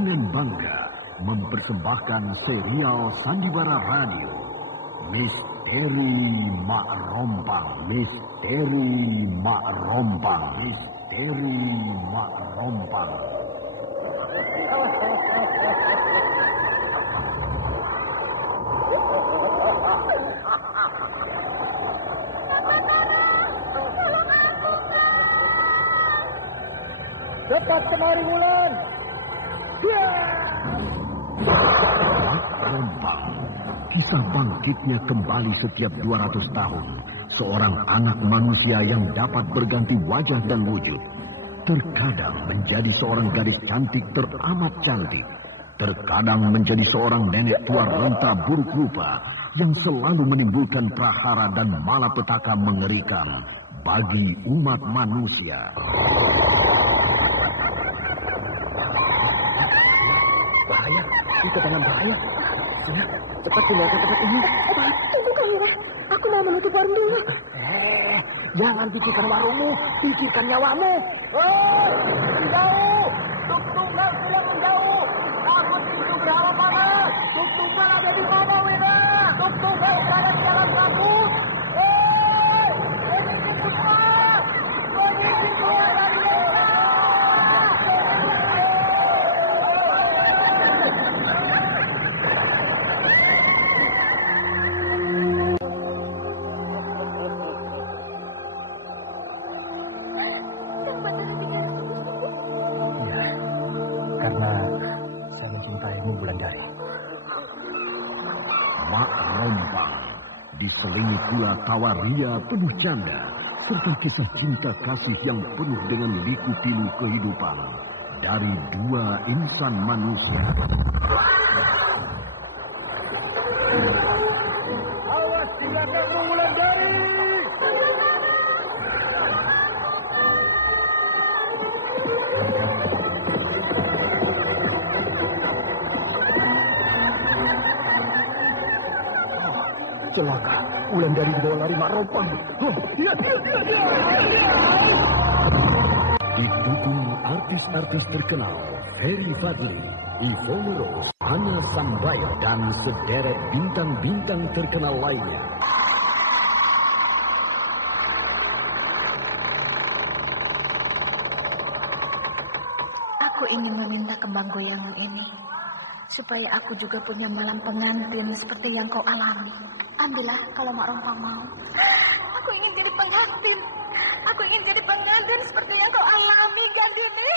dengan bangga mempersembahkan serial Sandiwara Radio Misteri Mak Rompang, Misteri Mak Rompang, Misteri Mak Rompang. Cepat kemari Wulan. Mak Rompang. Kisah bangkitnya kembali setiap 200 tahun. Seorang anak manusia yang dapat berganti wajah dan wujud. Terkadang menjadi seorang gadis cantik teramat cantik. Terkadang menjadi seorang nenek tua renta buruk rupa yang selalu menimbulkan prahara dan malapetaka mengerikan bagi umat manusia. Bahaya, kita dalam bahaya. Sina, cepat tinggalkan tempat ini. Tunggu Kamila, aku mau menutup warung dulu. Jangan pikirkan warungmu, pikirkan nyawamu. Oh, menjauh. Tuk-tunggal sudah menjauh. Aku pintu berapa mana? Tuk-tunggal ada di mana, Wira? Tuk-tunggal berada di dalam kabut. Ini keluar. Ini keluar dari diselingi pula tawa ria penuh canda, serta kisah cinta kasih yang penuh dengan liku-pilu kehidupan dari dua insan manusia. Awas silakan Wulandari. Celaka, Wulandari dibawa lari Mak Rompang. Didukung artis-artis terkenal Ferry Fadli, Ivone Rose, Hana Sambaya, dan sederet bintang-bintang terkenal lainnya. Aku ingin meminta kembang goyangan ini, supaya aku juga punya malam pengantin seperti yang kau alami. Ambillah kalau Mak Rompang mau. Aku ingin jadi pengantin. Aku ingin jadi pengantin seperti yang kau alami, Gandini.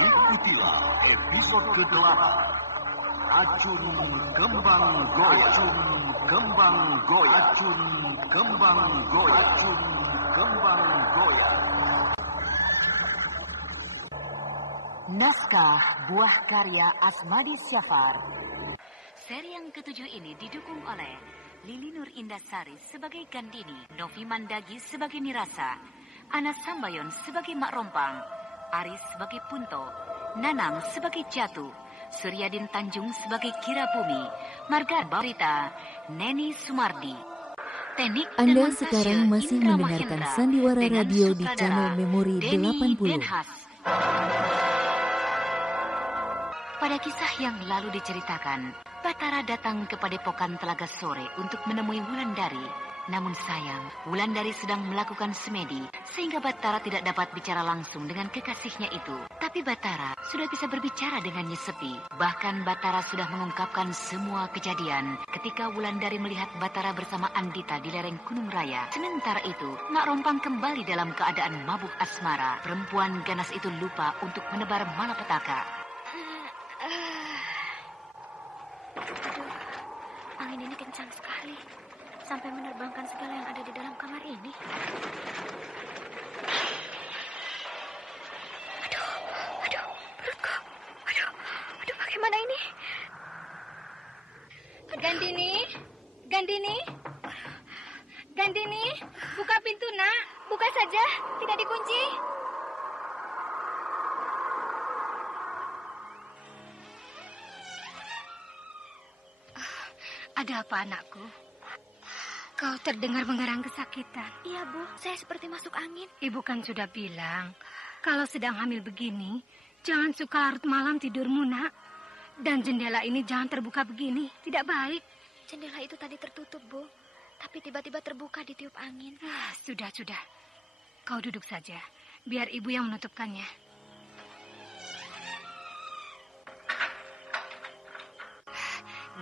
Ikutilah episode ke-8. Acun Kembang Goyang. Acun Kembang Goyang. Acun Kembang Goyang. Acun Kembang Goyang. Naskah buah karya Asmadi Syafar. Seri yang ke-7 ini didukung oleh Lili Nur Indasari sebagai Gandini, Novi Mandagi sebagai Nirasa, Ana Sambayon sebagai Mak Rompang, Aris sebagai Punto, Nanang sebagai Jatu, Suryadin Tanjung sebagai Kira Bumi, Marga Barita, Neni Sumardi. Teknik Anda sekarang masih Indra mendengarkan Mahendra Sandiwara dengan Radio di sutradara channel Memori Denny 80. Denhas. Pada kisah yang lalu diceritakan, Batara datang ke Padepokan Telaga Sore untuk menemui Wulandari. Namun sayang, Wulandari sedang melakukan semedi, sehingga Batara tidak dapat bicara langsung dengan kekasihnya itu. Tapi Batara sudah bisa berbicara dengannya sepi. Bahkan Batara sudah mengungkapkan semua kejadian ketika Wulandari melihat Batara bersama Andita di lereng Gunung Raya. Sementara itu, Mak Rompang kembali dalam keadaan mabuk asmara. Perempuan ganas itu lupa untuk menebar malapetaka. Aduh, angin ini kencang sekali. Sampai menerbangkan segala yang ada di dalam kamar ini. Aduh, perutku. Aduh, bagaimana ini? Gandini, buka pintu nak. Buka saja, tidak dikunci. Ada apa, anakku? Kau terdengar mengerang kesakitan. Iya, Bu. Saya seperti masuk angin. Ibu kan sudah bilang, kalau sedang hamil begini, jangan suka larut malam tidurmu, nak. Dan jendela ini jangan terbuka begini, tidak baik. Jendela itu tadi tertutup, Bu. Tapi tiba-tiba terbuka ditiup angin. Sudah. Kau duduk saja, biar ibu yang menutupkannya.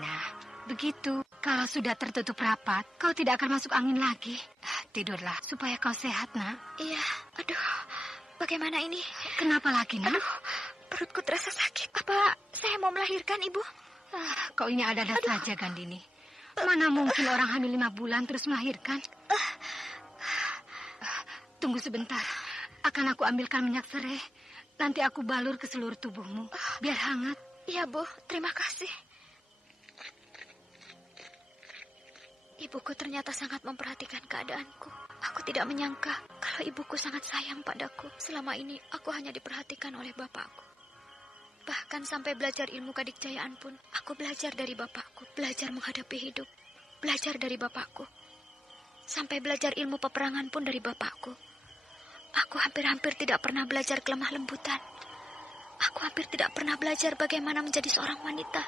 Nah, begitu. Kalau sudah tertutup rapat, kau tidak akan masuk angin lagi. Tidurlah, supaya kau sehat, nak. Iya, aduh, bagaimana ini? Kenapa lagi, nak? Aduh, perutku terasa sakit. Apa saya mau melahirkan, Ibu? Kau ini ada-ada saja, Gandini. Mana mungkin orang hamil 5 bulan terus melahirkan? Tunggu sebentar, akan aku ambilkan minyak serai. Nanti aku balur ke seluruh tubuhmu, biar hangat. Iya, Bu, terima kasih. Ibuku ternyata sangat memperhatikan keadaanku. Aku tidak menyangka kalau ibuku sangat sayang padaku. Selama ini aku hanya diperhatikan oleh bapakku. Bahkan sampai belajar ilmu kadikjayaan pun, aku belajar dari bapakku. Belajar menghadapi hidup, belajar dari bapakku. Sampai belajar ilmu peperangan pun dari bapakku. Aku hampir-hampir tidak pernah belajar kelemah lembutan. Aku hampir tidak pernah belajar bagaimana menjadi seorang wanita,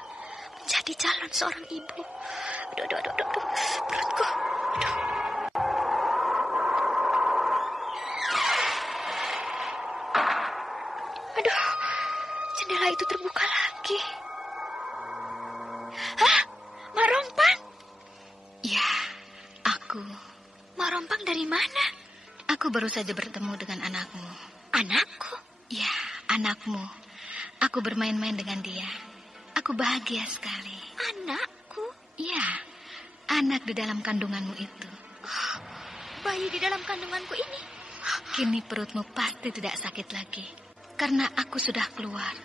menjadi calon seorang ibu. Aduh, perutku. Aduh, jendela itu terbuka lagi. Hah? Mak Rompang? Ya, aku. Mak Rompang dari mana? Aku baru saja bertemu dengan anakmu. Anakku? Ya, anakmu. Aku bermain-main dengan dia. Aku bahagia sekali. Anakku? Ya, anak di dalam kandunganmu itu. Bayi di dalam kandunganku ini? Kini perutmu pasti tidak sakit lagi. Karena aku sudah keluar.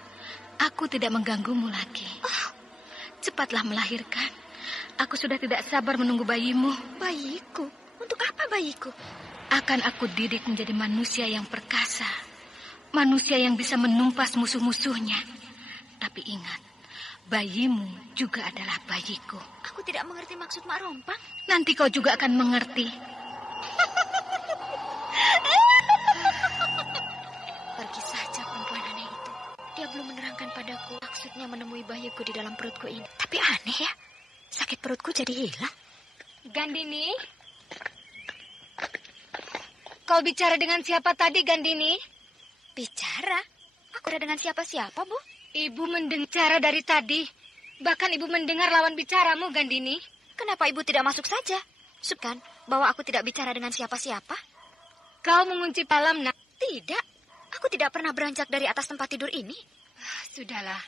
Aku tidak mengganggumu lagi. Cepatlah melahirkan. Aku sudah tidak sabar menunggu bayimu. Bayiku? Untuk apa bayiku? Akan aku didik menjadi manusia yang perkasa. Manusia yang bisa menumpas musuh-musuhnya. Tapi ingat, bayimu juga adalah bayiku. Aku tidak mengerti maksud Mak Rompang. Nanti kau juga akan mengerti. Pergi saja perempuan aneh itu. Dia belum menerangkan padaku maksudnya menemui bayiku di dalam perutku ini. Tapi aneh ya, sakit perutku jadi hilang. Gandini? Kau bicara dengan siapa tadi, Gandini? Bicara? Aku ada dengan siapa-siapa, Bu? Ibu mendengar dari tadi. Bahkan ibu mendengar lawan bicaramu, Gandini. Kenapa ibu tidak masuk saja? Kan bahwa aku tidak bicara dengan siapa-siapa? Kau mengunci malam, nak? Tidak. Aku tidak pernah beranjak dari atas tempat tidur ini. Sudahlah.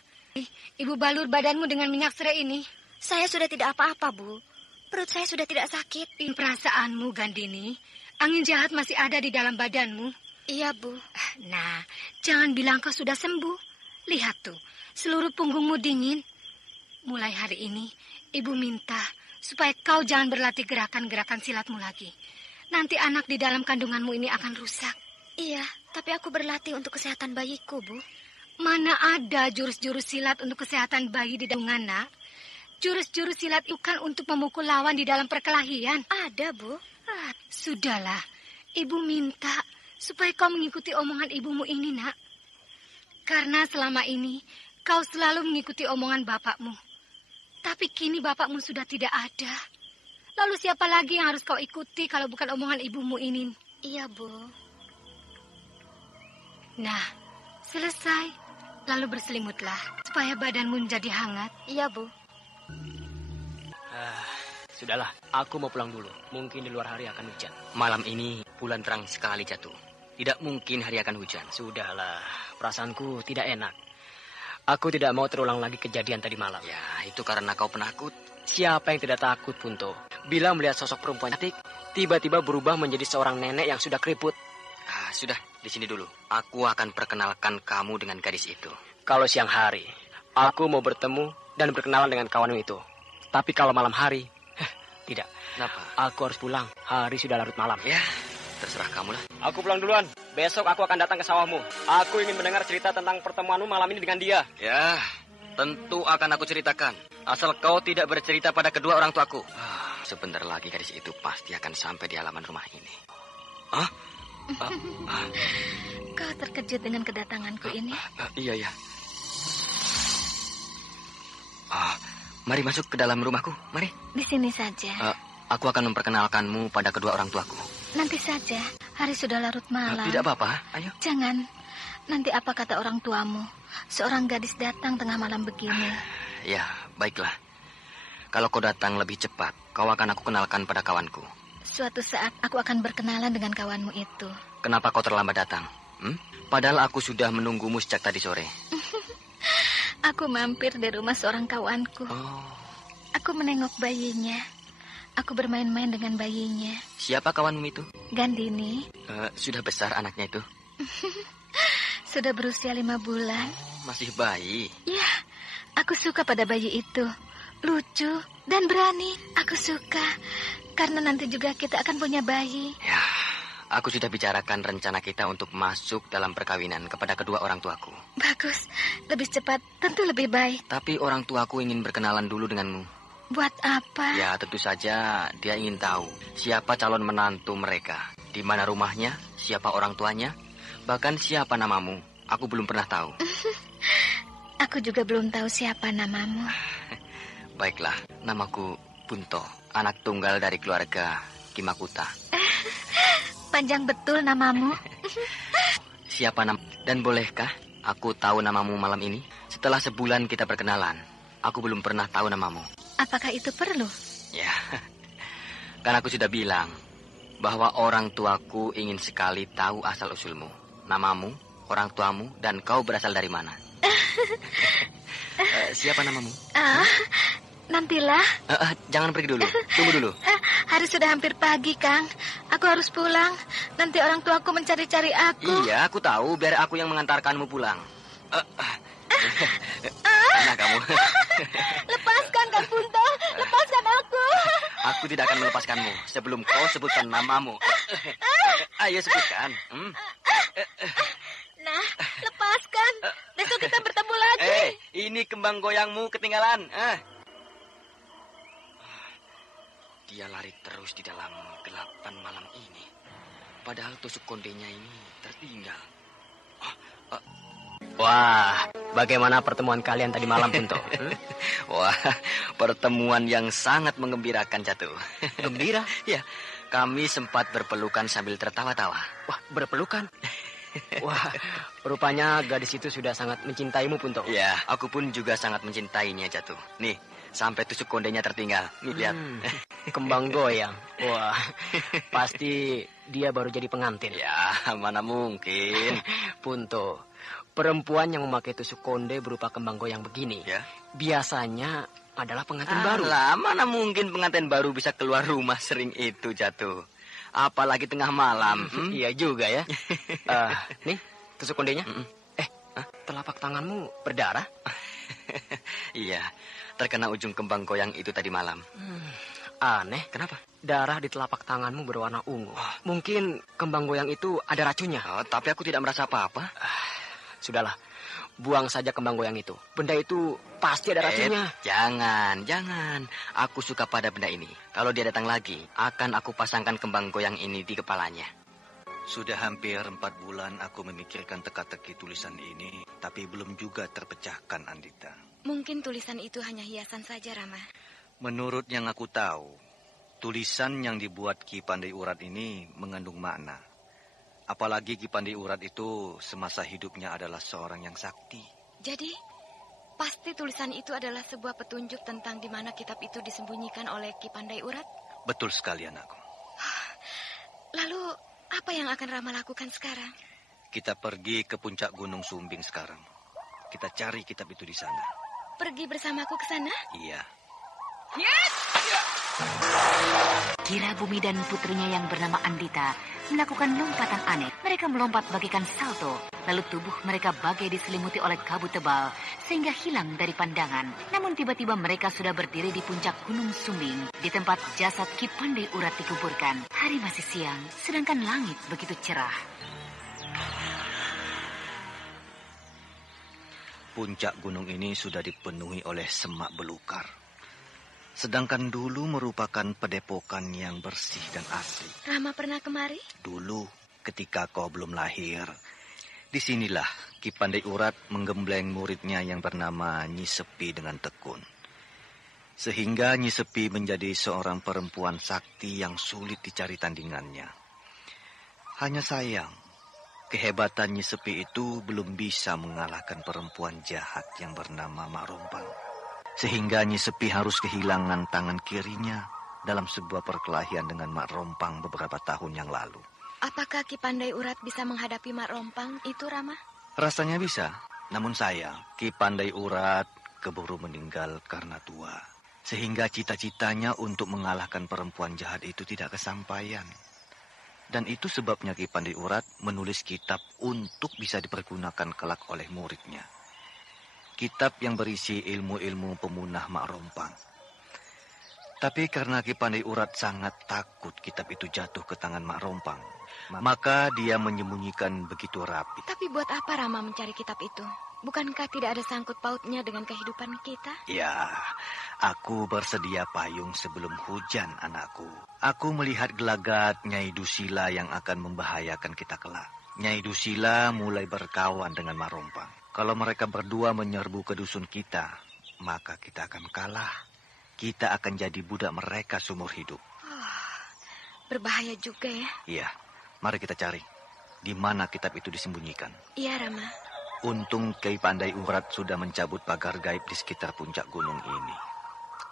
Ibu balur badanmu dengan minyak serai ini. Saya sudah tidak apa-apa, Bu. Perut saya sudah tidak sakit. Perasaanmu, Gandini. Angin jahat masih ada di dalam badanmu. Iya, Bu. Nah, jangan bilang kau sudah sembuh. Lihat tuh, seluruh punggungmu dingin. Mulai hari ini, ibu minta supaya kau jangan berlatih gerakan-gerakan silatmu lagi. Nanti anak di dalam kandunganmu ini akan rusak. Iya, tapi aku berlatih untuk kesehatan bayiku, Bu. Mana ada jurus-jurus silat untuk kesehatan bayi di dalam nak? Jurus-jurus silat itu kan untuk memukul lawan di dalam perkelahian. Ada, Bu. Sudahlah, ibu minta supaya kau mengikuti omongan ibumu ini, nak. Karena selama ini kau selalu mengikuti omongan bapakmu. Tapi kini bapakmu sudah tidak ada. Lalu siapa lagi yang harus kau ikuti kalau bukan omongan ibumu ini? Iya, Bu. Nah, selesai. Lalu berselimutlah supaya badanmu menjadi hangat. Iya, Bu. Sudahlah, aku mau pulang dulu. Mungkin di luar hari akan hujan. Malam ini bulan terang sekali jatuh. Tidak mungkin hari akan hujan. Sudahlah, perasaanku tidak enak. Aku tidak mau terulang lagi kejadian tadi malam. Ya, itu karena kau penakut. Siapa yang tidak takut, Punto? Bila melihat sosok perempuan cantik, tiba-tiba berubah menjadi seorang nenek yang sudah keriput. Sudah, di sini dulu. Aku akan perkenalkan kamu dengan gadis itu. Kalau siang hari, aku mau bertemu dan berkenalan dengan kawanmu itu. Tapi kalau malam hari, tidak. Kenapa? Aku harus pulang. Hari sudah larut malam. Ya, terserah kamu lah. Aku pulang duluan. Besok aku akan datang ke sawahmu. Aku ingin mendengar cerita tentang pertemuanmu malam ini dengan dia. Ya, Tentu akan aku ceritakan. Asal kau tidak bercerita pada kedua orang tuaku. Sebentar lagi gadis itu pasti akan sampai di halaman rumah ini. Kau terkejut dengan kedatanganku ini? Iya. Mari masuk ke dalam rumahku, mari. Di sini saja. Aku akan memperkenalkanmu pada kedua orang tuaku. Nanti saja, hari sudah larut malam. Tidak apa-apa, ayo. Jangan, nanti apa kata orang tuamu? Seorang gadis datang tengah malam begini. Ya, baiklah. Kalau kau datang lebih cepat, kau akan aku kenalkan pada kawanku. Suatu saat aku akan berkenalan dengan kawanmu itu. Kenapa kau terlambat datang? Padahal aku sudah menunggumu sejak tadi sore. Aku mampir di rumah seorang kawanku. Aku menengok bayinya. Aku bermain-main dengan bayinya. Siapa kawanmu itu? Gandini. Sudah besar anaknya itu? Sudah berusia 5 bulan. Masih bayi? Ya, aku suka pada bayi itu. Lucu dan berani. Aku suka. Karena nanti juga kita akan punya bayi. Ya, aku sudah bicarakan rencana kita untuk masuk dalam perkawinan kepada kedua orang tuaku. Bagus. Lebih cepat tentu lebih baik. Tapi orang tuaku ingin berkenalan dulu denganmu. Buat apa? Ya, tentu saja dia ingin tahu siapa calon menantu mereka. Di mana rumahnya, siapa orang tuanya, bahkan siapa namamu. Aku belum pernah tahu. Aku juga belum tahu siapa namamu. Baiklah, namaku Punto, anak tunggal dari keluarga Kimakuta. Panjang betul namamu. Siapa nama? Dan bolehkah aku tahu namamu malam ini? Setelah sebulan kita berkenalan, aku belum pernah tahu namamu. Apakah itu perlu? Ya, kan aku sudah bilang bahwa orang tuaku ingin sekali tahu asal-usulmu. Namamu, orang tuamu, dan kau berasal dari mana. Siapa namamu? Nantilah. Jangan pergi dulu, tunggu dulu. Hari sudah hampir pagi, Kang. Aku harus pulang. Nanti orang tuaku mencari-cari aku. Iya, aku tahu. Biar aku yang mengantarkanmu pulang. Nah, kamu. Lepaskan, Kang Punto. Lepaskan aku. Aku tidak akan melepaskanmu sebelum kau sebutkan namamu. Ayo sebutkan. Nah, lepaskan. Besok kita bertemu lagi. Ini kembang goyangmu ketinggalan. Dia lari terus di dalam kegelapan malam ini. Padahal tusuk kondenya ini tertinggal. Wah, bagaimana pertemuan kalian tadi malam, Punto? Wah, pertemuan yang sangat mengembirakan, Jatuh. Gembira? Ya, kami sempat berpelukan sambil tertawa-tawa. Wah, berpelukan? Wah, rupanya gadis itu sudah sangat mencintaimu, Punto. Ya, aku pun juga sangat mencintainya, Jatuh. Nih, sampai tusuk kondenya tertinggal. Nih, lihat. Kembang goyang. Wah, pasti dia baru jadi pengantin. Ya, mana mungkin. Punto, perempuan yang memakai tusuk konde berupa kembang goyang begini, ya, biasanya adalah pengantin baru. Mana mungkin pengantin baru bisa keluar rumah sering itu, Jatuh. Apalagi tengah malam. Iya juga ya. Nih, tusuk kondenya. Telapak tanganmu berdarah. Iya, terkena ujung kembang goyang itu tadi malam. Aneh, kenapa? Darah di telapak tanganmu berwarna ungu. Mungkin kembang goyang itu ada racunnya. Tapi aku tidak merasa apa-apa. Sudahlah, buang saja kembang goyang itu. Benda itu pasti ada racunnya. Jangan. Aku suka pada benda ini. Kalau dia datang lagi, akan aku pasangkan kembang goyang ini di kepalanya. Sudah hampir 4 bulan aku memikirkan teka-teki tulisan ini, tapi belum juga terpecahkan, Andita. Mungkin tulisan itu hanya hiasan saja, Rama. Menurut yang aku tahu, tulisan yang dibuat Ki Pandai Urat ini mengandung makna. Apalagi Ki Pandai Urat itu semasa hidupnya adalah seorang yang sakti. Jadi, pasti tulisan itu adalah sebuah petunjuk tentang di mana kitab itu disembunyikan oleh Ki Pandai Urat? Betul sekali, anakku. Lalu, apa yang akan Rama lakukan sekarang? Kita pergi ke puncak Gunung Sumbing sekarang. Kita cari kitab itu di sana. Pergi bersamaku ke sana? Iya. Yes! Kira Bumi dan putrinya yang bernama Andita melakukan lompatan aneh. Mereka melompat bagaikan salto, lalu tubuh mereka bagai diselimuti oleh kabut tebal sehingga hilang dari pandangan. Namun tiba-tiba mereka sudah berdiri di puncak Gunung Sumbing, di tempat jasad Ki Pandai Urat dikuburkan. Hari masih siang, sedangkan langit begitu cerah. puncak gunung ini sudah dipenuhi oleh semak belukar. Sedangkan dulu merupakan padepokan yang bersih dan asli. Rama pernah kemari? Dulu, ketika kau belum lahir. Disinilah Ki Pandai Urat menggembleng muridnya yang bernama Nyi Sepi dengan tekun. Sehingga Nyi Sepi menjadi seorang perempuan sakti yang sulit dicari tandingannya. Hanya sayang, kehebatan Nyi Sepi itu belum bisa mengalahkan perempuan jahat yang bernama Mak Rompang. Sehingga Nyi Sepi harus kehilangan tangan kirinya dalam sebuah perkelahian dengan Mak Rompang beberapa tahun yang lalu. Apakah Ki Pandai Urat bisa menghadapi Mak Rompang itu, Rama? Rasanya bisa, namun sayang, Ki Pandai Urat keburu meninggal karena tua. Sehingga cita-citanya untuk mengalahkan perempuan jahat itu tidak kesampaian. Dan itu sebabnya Ki Pandai Urat menulis kitab untuk bisa dipergunakan kelak oleh muridnya. Kitab yang berisi ilmu-ilmu pemunah Mak Rompang. Tapi karena Ki Pandai Urat sangat takut kitab itu jatuh ke tangan Mak Rompang, maka dia menyembunyikan begitu rapi. Tapi buat apa Rama mencari kitab itu? Bukankah tidak ada sangkut pautnya dengan kehidupan kita? Ya, aku bersedia payung sebelum hujan, anakku. Aku melihat gelagat Nyai Dusila yang akan membahayakan kita kelak. Nyai Dusila mulai berkawan dengan Mak Rompang. Kalau mereka berdua menyerbu ke dusun kita, maka kita akan kalah. Kita akan jadi budak mereka seumur hidup. Berbahaya juga ya. Iya, mari kita cari. Di mana kitab itu disembunyikan? Iya, Rama. Untung Ki Pandai Urat sudah mencabut pagar gaib di sekitar puncak gunung ini.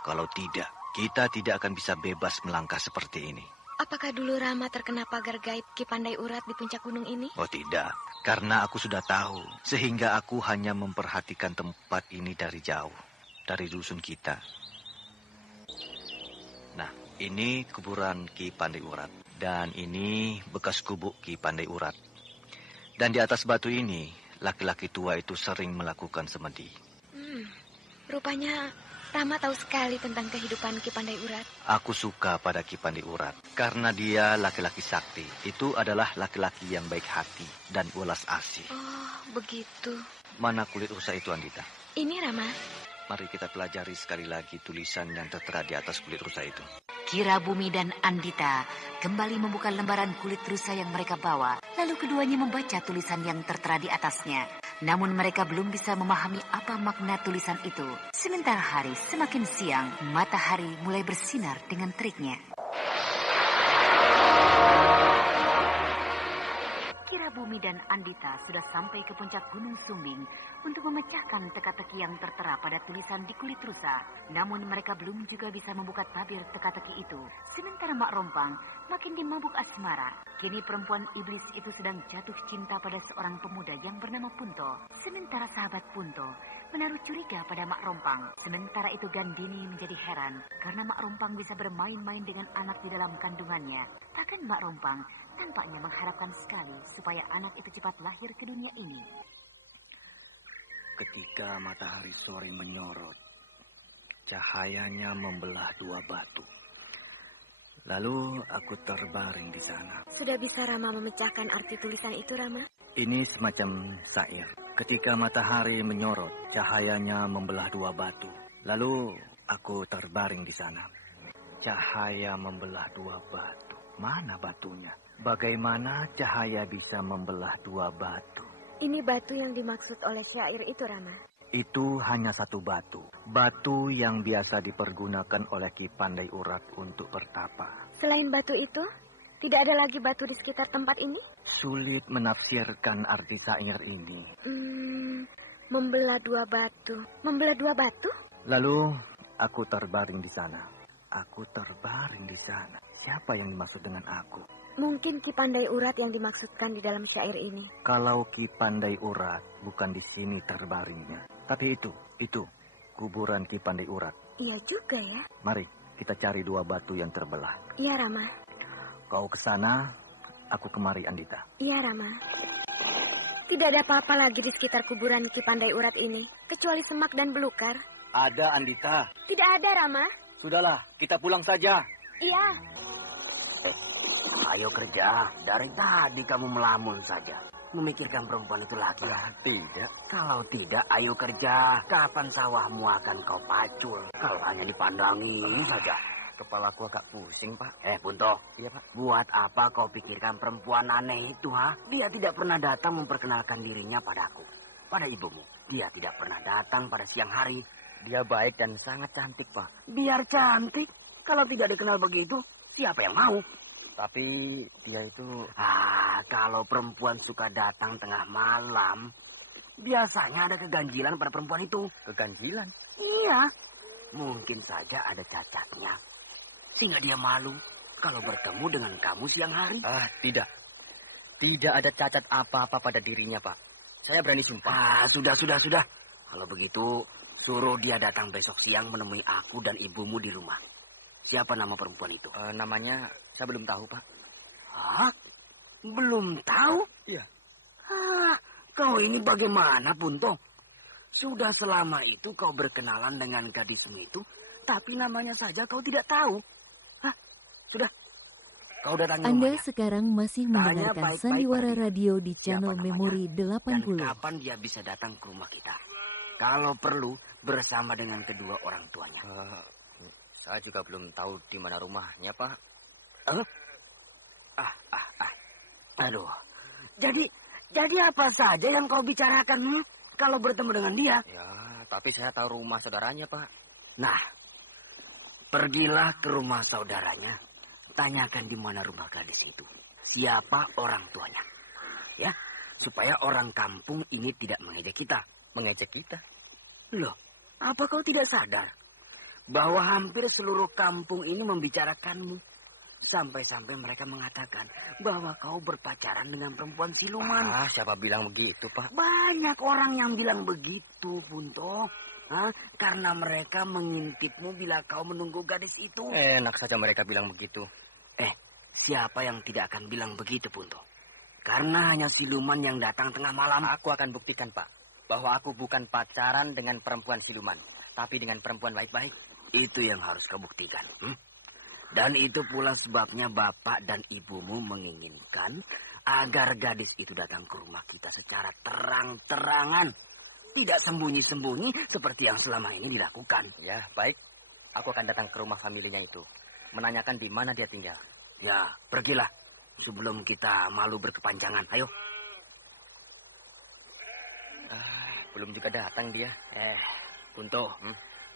Kalau tidak, kita tidak akan bisa bebas melangkah seperti ini. Apakah dulu Rama terkena pagar gaib Ki Pandai Urat di puncak gunung ini? Oh tidak, karena aku sudah tahu. Sehingga aku hanya memperhatikan tempat ini dari jauh. Dari dusun kita. Nah, ini kuburan Ki Pandai Urat. Dan ini bekas gubuk Ki Pandai Urat. Dan di atas batu ini, laki-laki tua itu sering melakukan semedi. Rupanya Rama tahu sekali tentang kehidupan Ki Pandai Urat. Aku suka pada Ki Pandai Urat karena dia laki-laki sakti. Itu adalah laki-laki yang baik hati dan ulas asih. Oh, begitu. Mana kulit rusa itu, Andita? Ini, Rama. Mari kita pelajari sekali lagi tulisan yang tertera di atas kulit rusa itu. Kira Bumi dan Andita kembali membuka lembaran kulit rusa yang mereka bawa. Lalu keduanya membaca tulisan yang tertera di atasnya. Namun mereka belum bisa memahami apa makna tulisan itu. Sementara hari semakin siang, matahari mulai bersinar dengan teriknya. Kira Bumi dan Andita sudah sampai ke puncak Gunung Sumbing untuk memecahkan teka-teki yang tertera pada tulisan di kulit rusa. Namun mereka belum juga bisa membuka tabir teka-teki itu. Sementara Mak Rompang makin dimabuk asmara. Kini perempuan iblis itu sedang jatuh cinta pada seorang pemuda yang bernama Punto. Sementara sahabat Punto menaruh curiga pada Mak Rompang. Sementara itu Gandini menjadi heran karena Mak Rompang bisa bermain-main dengan anak di dalam kandungannya. Bahkan Mak Rompang tampaknya mengharapkan sekali supaya anak itu cepat lahir ke dunia ini. Ketika matahari sore menyorot, cahayanya membelah dua batu. Lalu aku terbaring di sana. Sudah bisa Rama memecahkan arti tulisan itu, Rama? Ini semacam syair. Ketika matahari menyorot, cahayanya membelah dua batu. Lalu aku terbaring di sana. Cahaya membelah dua batu. Mana batunya? Bagaimana cahaya bisa membelah dua batu? Ini batu yang dimaksud oleh syair itu, Rama? Itu hanya satu batu. Batu yang biasa dipergunakan oleh Ki Pandai Urat untuk bertapa. Selain batu itu, tidak ada lagi batu di sekitar tempat ini? Sulit menafsirkan arti syair ini. Membelah dua batu. Membelah dua batu? Lalu aku terbaring di sana. Aku terbaring di sana. Siapa yang dimaksud dengan aku? Mungkin Ki Pandai Urat yang dimaksudkan di dalam syair ini. Kalau Ki Pandai Urat bukan di sini terbaringnya. Tapi itu kuburan Ki Pandai Urat. Iya juga ya. Mari kita cari dua batu yang terbelah. Iya, Rama. Kau ke sana, aku kemari, Andita. Iya, Rama. Tidak ada apa-apa lagi di sekitar kuburan Ki Pandai Urat ini, kecuali semak dan belukar. Ada, Andita. Tidak ada, Rama. Sudahlah, kita pulang saja. Iya. Ayo kerja. Dari tadi kamu melamun saja. Memikirkan perempuan itu lagi. Tidak. Kalau tidak, ayo kerja. Kapan sawahmu akan kau pacul? Kalau hanya dipandangi saja. Kepalaku agak pusing, Pak. Punto. Iya, Pak. Buat apa kau pikirkan perempuan aneh itu, ha? Dia tidak pernah datang memperkenalkan dirinya padaku. Pada ibumu. Dia tidak pernah datang pada siang hari. Dia baik dan sangat cantik, Pak. Biar cantik. Kalau tidak dikenal begitu, siapa yang mau? Tapi dia itu... Kalau perempuan suka datang tengah malam, biasanya ada keganjilan pada perempuan itu. Keganjilan? Iya. Mungkin saja ada cacatnya. Sehingga dia malu kalau bertemu dengan kamu siang hari. Tidak. Tidak ada cacat apa-apa pada dirinya, Pak. Saya berani sumpah. Sudah. Kalau begitu, suruh dia datang besok siang menemui aku dan ibumu di rumah. Siapa nama perempuan itu? Namanya saya belum tahu, Pak. Belum tahu? Iya. Kau ini bagaimana, Punto? Sudah selama itu kau berkenalan dengan gadismu itu, tapi namanya saja kau tidak tahu. Sudah. Kau datangi Anda rumahnya. sekarang masih mendengarkan Sandiwara Radio di channel Memori 80. Dan kapan dia bisa datang ke rumah kita? Kalau perlu, bersama dengan kedua orang tuanya. Saya juga belum tahu di mana rumahnya, Pak. Aduh. Jadi apa saja yang kau bicarakan kalau bertemu dengan dia? Ya, tapi saya tahu rumah saudaranya, Pak. Nah, pergilah ke rumah saudaranya. Tanyakan di mana rumah gadis itu. Siapa orang tuanya. Ya, supaya orang kampung ini tidak mengejek kita. Mengejek kita? Loh, apa kau tidak sadar bahwa hampir seluruh kampung ini membicarakanmu? Sampai-sampai mereka mengatakan bahwa kau berpacaran dengan perempuan siluman. Siapa bilang begitu, Pak? Banyak orang yang bilang begitu, Punto. Karena mereka mengintipmu bila kau menunggu gadis itu. Enak saja mereka bilang begitu. Siapa yang tidak akan bilang begitu, Punto? Karena hanya siluman yang datang tengah malam. Aku akan buktikan, Pak, bahwa aku bukan pacaran dengan perempuan siluman, tapi dengan perempuan baik-baik. Itu yang harus kau buktikan. Dan itu pula sebabnya bapak dan ibumu menginginkan agar gadis itu datang ke rumah kita secara terang-terangan. Tidak sembunyi-sembunyi seperti yang selama ini dilakukan. Ya, baik. Aku akan datang ke rumah familinya itu. Menanyakan di mana dia tinggal. Ya, pergilah. Sebelum kita malu berkepanjangan. Ayo. Belum juga datang dia. Punto.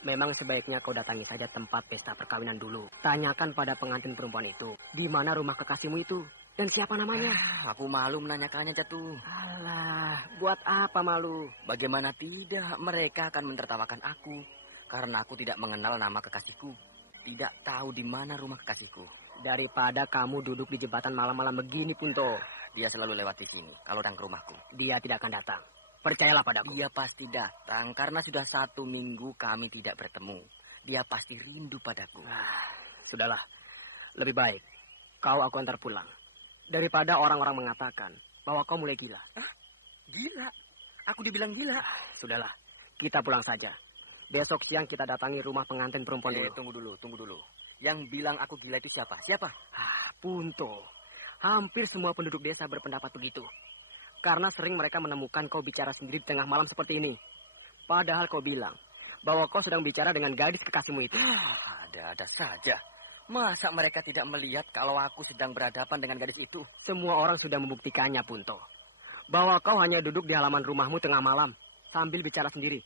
Memang sebaiknya kau datangi saja tempat pesta perkawinan dulu. Tanyakan pada pengantin perempuan itu. Di mana rumah kekasihmu itu? Dan siapa namanya? Aku malu menanyakannya, Jatuh. Alah, buat apa malu? Bagaimana tidak? Mereka akan mentertawakan aku. Karena aku tidak mengenal nama kekasihku. Tidak tahu di mana rumah kekasihku. Daripada kamu duduk di jembatan malam-malam begini, Punto. Dia selalu lewat di sini kalau datang ke rumahku. Dia tidak akan datang. Percayalah padaku. Dia pasti datang karena sudah 1 minggu kami tidak bertemu. Dia pasti rindu padaku. Sudahlah. Lebih baik kau aku antar pulang. Daripada orang-orang mengatakan bahwa kau mulai gila. Gila? Aku dibilang gila? Sudahlah. Kita pulang saja. Besok siang kita datangi rumah pengantin perempuan dulu. Tunggu dulu. Yang bilang aku gila itu siapa? Siapa? Punto. Hampir semua penduduk desa berpendapat begitu. Karena sering mereka menemukan kau bicara sendiri di tengah malam seperti ini. Padahal kau bilang bahwa kau sedang bicara dengan gadis kekasihmu itu. Ada-ada saja. Masa mereka tidak melihat kalau aku sedang berhadapan dengan gadis itu? Semua orang sudah membuktikannya, Punto. Bahwa kau hanya duduk di halaman rumahmu tengah malam sambil bicara sendiri.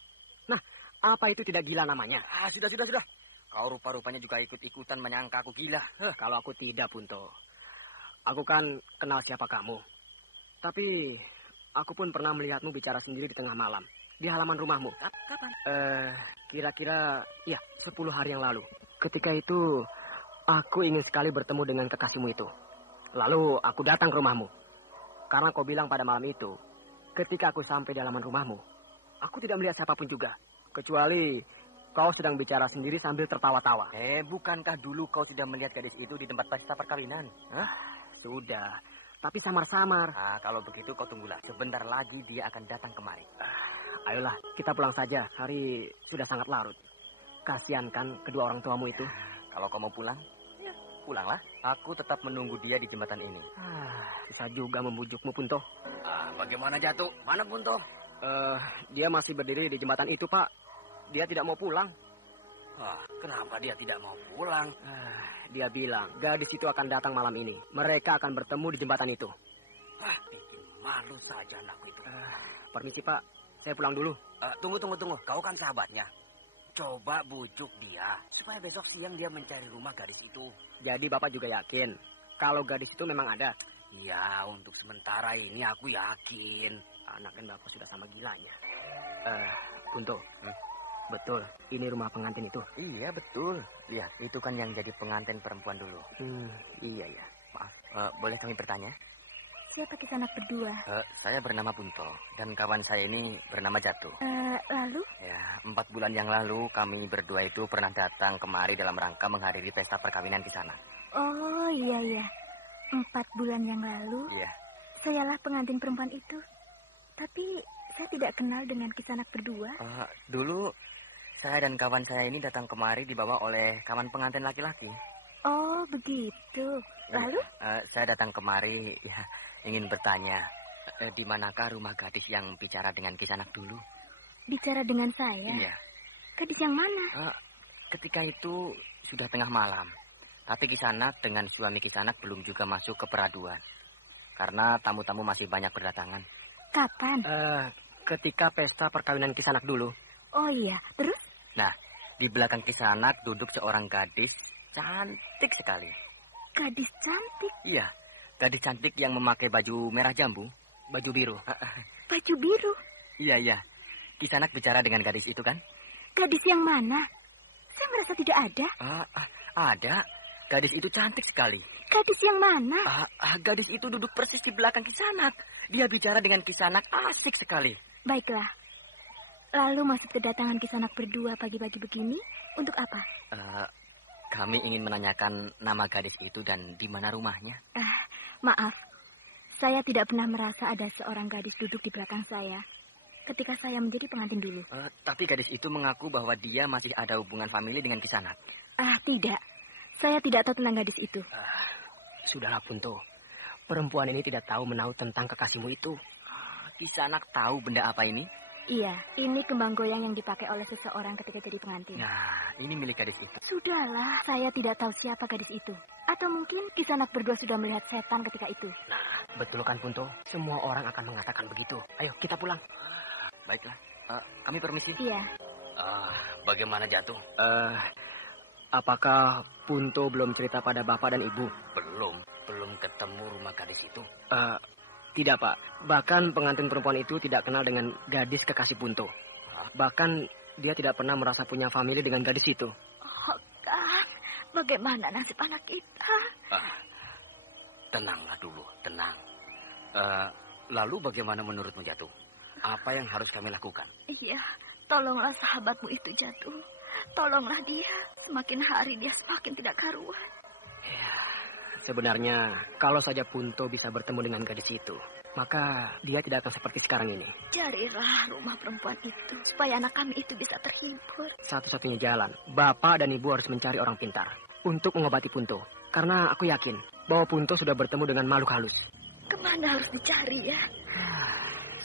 Nah, apa itu tidak gila namanya? Sudah. Kau rupa-rupanya juga ikut-ikutan menyangka aku gila. Kalau aku tidak, Punto. Aku kan kenal siapa kamu. Tapi aku pun pernah melihatmu bicara sendiri di tengah malam. Di halaman rumahmu. Kapan? Kira-kira 10 hari yang lalu. Ketika itu aku ingin sekali bertemu dengan kekasihmu itu. Lalu aku datang ke rumahmu. Karena kau bilang pada malam itu, ketika aku sampai di halaman rumahmu, aku tidak melihat siapapun juga. Kecuali kau sedang bicara sendiri sambil tertawa-tawa. Bukankah dulu kau sudah melihat gadis itu di tempat pesta perkawinan? Sudah. Tapi samar-samar. Kalau begitu kau tunggulah. Sebentar lagi dia akan datang kemari. Ayolah, kita pulang saja. Hari sudah sangat larut. Kasihan kan kedua orang tuamu itu. Kalau kau mau pulang, pulanglah. Aku tetap menunggu dia di jembatan ini. Bisa juga membujukmu, Punto. Bagaimana Jatuh? Mana Punto? Dia masih berdiri di jembatan itu, Pak. Dia tidak mau pulang. Kenapa dia tidak mau pulang? Dia bilang gadis itu akan datang malam ini. Mereka akan bertemu di jembatan itu. Bikin malu saja anakku itu. Permisi, Pak. Saya pulang dulu. Tunggu. Kau kan sahabatnya. Coba bujuk dia supaya besok siang dia mencari rumah gadis itu. Jadi Bapak juga yakin kalau gadis itu memang ada? Ya, untuk sementara ini aku yakin. Anak dan Bapak sudah sama gilanya. Punto. Betul, ini rumah pengantin itu. Iya, betul. Lihat, itu kan yang jadi pengantin perempuan dulu. Iya. Maaf, boleh kami bertanya? Siapa kisanak berdua? Saya bernama Punto dan kawan saya ini bernama Jatuh. Lalu? Ya, 4 bulan yang lalu kami berdua itu pernah datang kemari dalam rangka menghadiri pesta perkawinan Kisanak. Oh iya. 4 bulan yang lalu? Iya. Sayalah pengantin perempuan itu. Tapi saya tidak kenal dengan Kisanak berdua. Dulu saya dan kawan saya ini datang kemari dibawa oleh kawan pengantin laki-laki. Oh begitu. Lalu? Saya datang kemari ya, ingin bertanya, di manakah rumah gadis yang bicara dengan Kisanak dulu? Bicara dengan saya? Iya. Gadis yang mana? Ketika itu sudah tengah malam. Tapi Kisanak dengan suami Kisanak belum juga masuk ke peraduan. Karena tamu-tamu masih banyak berdatangan. Kapan? Ketika pesta perkawinan Kisanak dulu. Oh iya, terus? Nah, di belakang Kisanak duduk seorang gadis cantik sekali. Gadis cantik? Iya, gadis cantik yang memakai baju merah jambu. Baju biru. Baju biru? Iya. Kisanak bicara dengan gadis itu kan? Gadis yang mana? Saya merasa tidak ada. Ada. Gadis itu cantik sekali. Gadis yang mana? Gadis itu duduk persis di belakang Kisanak. Dia bicara dengan Kisanak asik sekali. Baiklah. Lalu maksud kedatangan Kisanak berdua pagi-pagi begini untuk apa? Kami ingin menanyakan nama gadis itu dan di mana rumahnya. Maaf. Saya tidak pernah merasa ada seorang gadis duduk di belakang saya ketika saya menjadi pengantin dulu. Tapi gadis itu mengaku bahwa dia masih ada hubungan famili dengan Kisanak. Tidak. Saya tidak tahu tentang gadis itu. Sudahlah, Punto. Perempuan ini tidak tahu menahu tentang kekasihmu itu. Kisanak tahu benda apa ini? Iya, ini kembang goyang yang dipakai oleh seseorang ketika jadi pengantin. Nah, ini milik gadis itu. Sudahlah, saya tidak tahu siapa gadis itu. Atau mungkin Kisanak berdua sudah melihat setan ketika itu. Nah, betul kan, Punto? Semua orang akan mengatakan begitu. Ayo, kita pulang. Baiklah, kami permisi. Iya. Bagaimana Jatuh? Apakah Punto belum cerita pada Bapak dan Ibu? Belum ketemu rumah gadis itu. Tidak, Pak. Bahkan pengantin perempuan itu tidak kenal dengan gadis kekasih Punto. Bahkan dia tidak pernah merasa punya famili dengan gadis itu. Kang, bagaimana nasib anak kita? Tenanglah dulu, tenang. Lalu bagaimana menurutmu Jatuh? Apa yang harus kami lakukan? Iya, tolonglah sahabatmu itu Jatuh. Tolonglah dia. Semakin hari dia semakin tidak karuan. Ya, sebenarnya kalau saja Punto bisa bertemu dengan gadis itu, maka dia tidak akan seperti sekarang ini. Carilah rumah perempuan itu supaya anak kami itu bisa terhibur. Satu-satunya jalan, Bapak dan Ibu harus mencari orang pintar untuk mengobati Punto. Karena aku yakin bahwa Punto sudah bertemu dengan makhluk halus. Kemana harus dicari ya?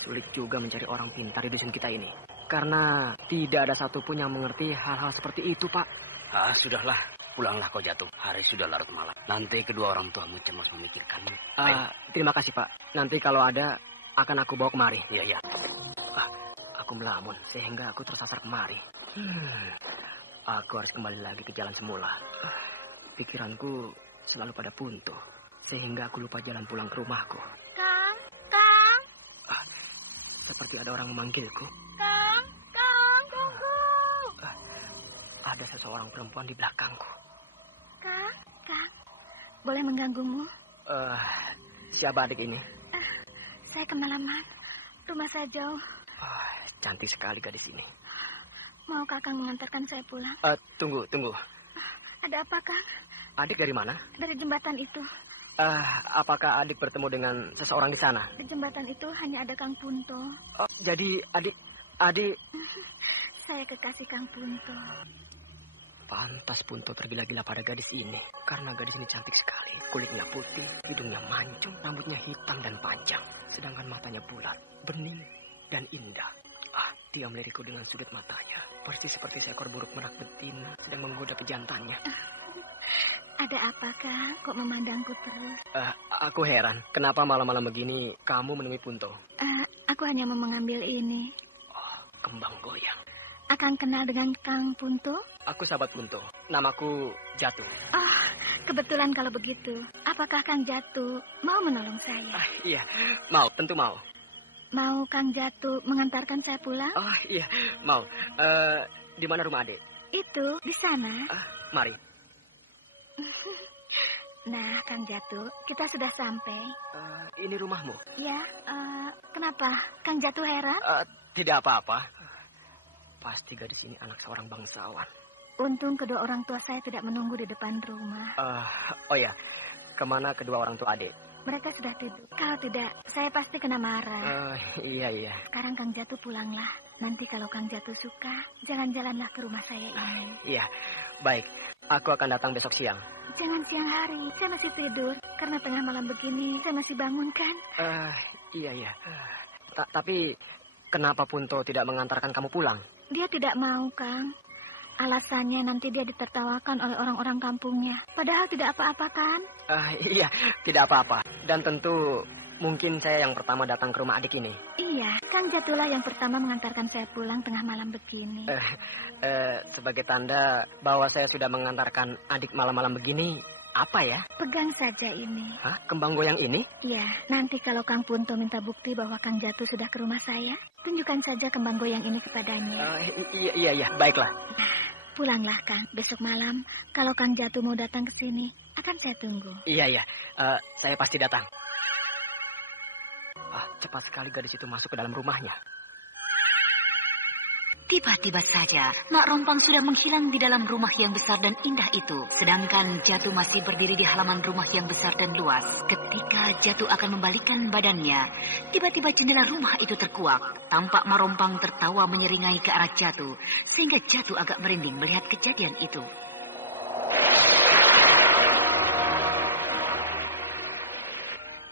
Sulit juga mencari orang pintar di dusun kita ini. Karena tidak ada satupun yang mengerti hal-hal seperti itu, Pak. Sudahlah. Pulanglah kau Jatuh. Hari sudah larut malam. Nanti kedua orang tuamu cemas memikirkanmu. Terima kasih, Pak. Nanti kalau ada, akan aku bawa kemari. Iya. Aku melamun sehingga aku tersasar kemari. Aku harus kembali lagi ke jalan semula. Pikiranku selalu pada Punto. Sehingga aku lupa jalan pulang ke rumahku. Kang. Seperti ada orang memanggilku. Kang, tunggu. Ada seseorang perempuan di belakangku. Kang, boleh mengganggumu? Siapa adik ini? Saya kemalaman. Rumah saya jauh. Cantik sekali gadis ini. Mau Kakang mengantarkan saya pulang? Tunggu. Ada apa, Kang? Adik dari mana? Dari jembatan itu. Apakah adik bertemu dengan seseorang di sana? Di jembatan itu hanya ada Kang Punto. Jadi adik... Saya kekasih Kang Punto. Pantas Punto tergila-gila pada gadis ini. Karena gadis ini cantik sekali. Kulitnya putih, hidungnya mancung, rambutnya hitam dan panjang. Sedangkan matanya bulat, bening, dan indah. Dia melirikku dengan sudut matanya. Persis seperti seekor buruk merak betina sedang menggoda pejantannya. Ada apa, Kang? Kok memandangku terus? Aku heran, kenapa malam-malam begini kamu menemui Punto? Aku hanya mau mengambil ini. Kembang goyang. Akang kenal dengan Kang Punto? Aku sahabat Punto. Namaku Jatuh. Kebetulan kalau begitu. Apakah Kang Jatuh mau menolong saya? Iya, mau, tentu mau. Mau Kang Jatuh mengantarkan saya pulang? Iya, mau. Di mana rumah adik? Itu, di sana. Mari. Nah, Kang Jatuh, kita sudah sampai. Ini rumahmu? Ya, kenapa? Kang Jatuh heran? Tidak apa-apa. Pasti gadis ini anak seorang bangsawan. Untung kedua orang tua saya tidak menunggu di depan rumah. Oh ya, kemana kedua orang tua adik? Mereka sudah tidur. Kalau tidak, saya pasti kena marah. Iya. Sekarang Kang Jatuh pulanglah. Nanti kalau Kang Jatuh suka, jalan-jalanlah ke rumah saya ini. Iya, baik. Aku akan datang besok siang. Jangan siang hari, saya masih tidur. Karena tengah malam begini, saya masih bangun kan? Iya. Tapi, kenapa Punto tidak mengantarkan kamu pulang? Dia tidak mau, Kang. Alasannya nanti dia ditertawakan oleh orang-orang kampungnya. Padahal tidak apa-apa kan? Iya, tidak apa-apa. Dan tentu mungkin saya yang pertama datang ke rumah adik ini. Iya, Kang Jatuhlah yang pertama mengantarkan saya pulang tengah malam begini. Sebagai tanda bahwa saya sudah mengantarkan adik malam-malam begini, apa ya? Pegang saja ini. Kembang goyang ini? Iya, nanti kalau Kang Punto minta bukti bahwa Kang Jatuh sudah ke rumah saya, tunjukkan saja kembang goyang ini kepadanya. Iya, baiklah. Pulanglah, Kang. Besok malam, kalau Kang Jatuh mau datang ke sini, akan saya tunggu. Iya. Saya pasti datang. Cepat sekali gadis itu masuk ke dalam rumahnya. Tiba-tiba saja, Mak Rompang sudah menghilang di dalam rumah yang besar dan indah itu. Sedangkan Jatuh masih berdiri di halaman rumah yang besar dan luas. Ketika Jatuh akan membalikkan badannya, tiba-tiba jendela rumah itu terkuak. Tampak Mak Rompang tertawa menyeringai ke arah Jatuh, sehingga Jatuh agak merinding melihat kejadian itu.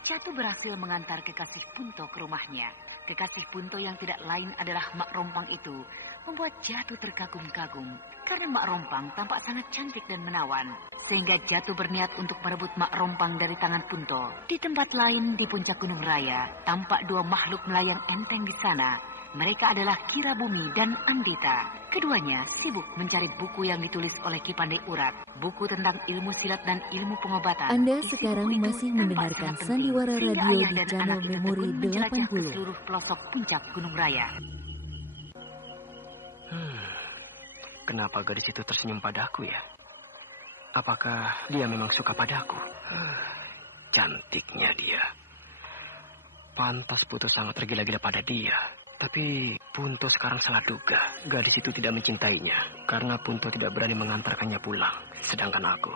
Jatuh berhasil mengantar kekasih Punto ke rumahnya. Kekasih Punto yang tidak lain adalah Mak Rompang itu membuat Jatuh terkagum-kagum karena Mak Rompang tampak sangat cantik dan menawan. Sehingga Jatuh berniat untuk merebut Mak Rompang dari tangan Punto. Di tempat lain di puncak Gunung Raya, tampak dua makhluk melayang enteng di sana. Mereka adalah Kira Bumi dan Andita. Keduanya sibuk mencari buku yang ditulis oleh Ki Pandai Urat. Buku tentang ilmu silat dan ilmu pengobatan. Anda sekarang masih mendengarkan Sandiwara Radio di channel Memori 80. Ke seluruh pelosok puncak Gunung Raya. Kenapa gadis itu tersenyum padaku ya? Apakah dia memang suka padaku? Cantiknya dia. Pantas Punto sangat tergila-gila pada dia. Tapi Punto sekarang salah duga. Gadis itu tidak mencintainya. Karena Punto tidak berani mengantarkannya pulang. Sedangkan aku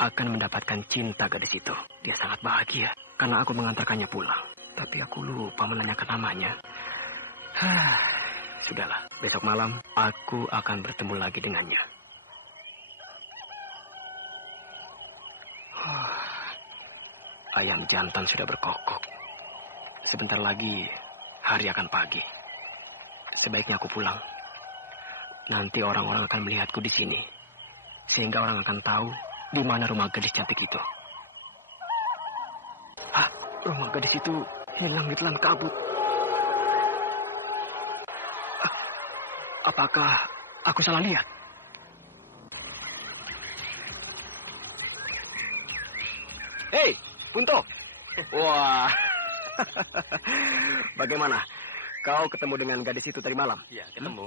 akan mendapatkan cinta gadis itu. Dia sangat bahagia karena aku mengantarkannya pulang. Tapi aku lupa menanyakan namanya. Sudahlah, besok malam aku akan bertemu lagi dengannya. Ayam jantan sudah berkokok. Sebentar lagi hari akan pagi. Sebaiknya aku pulang. Nanti orang-orang akan melihatku di sini. Sehingga orang akan tahu di mana rumah gadis cantik itu. Rumah gadis itu hilang di telan kabut. Apakah aku salah lihat? Hei, Punto. Wah. Bagaimana? Kau ketemu dengan gadis itu tadi malam? Iya, ketemu.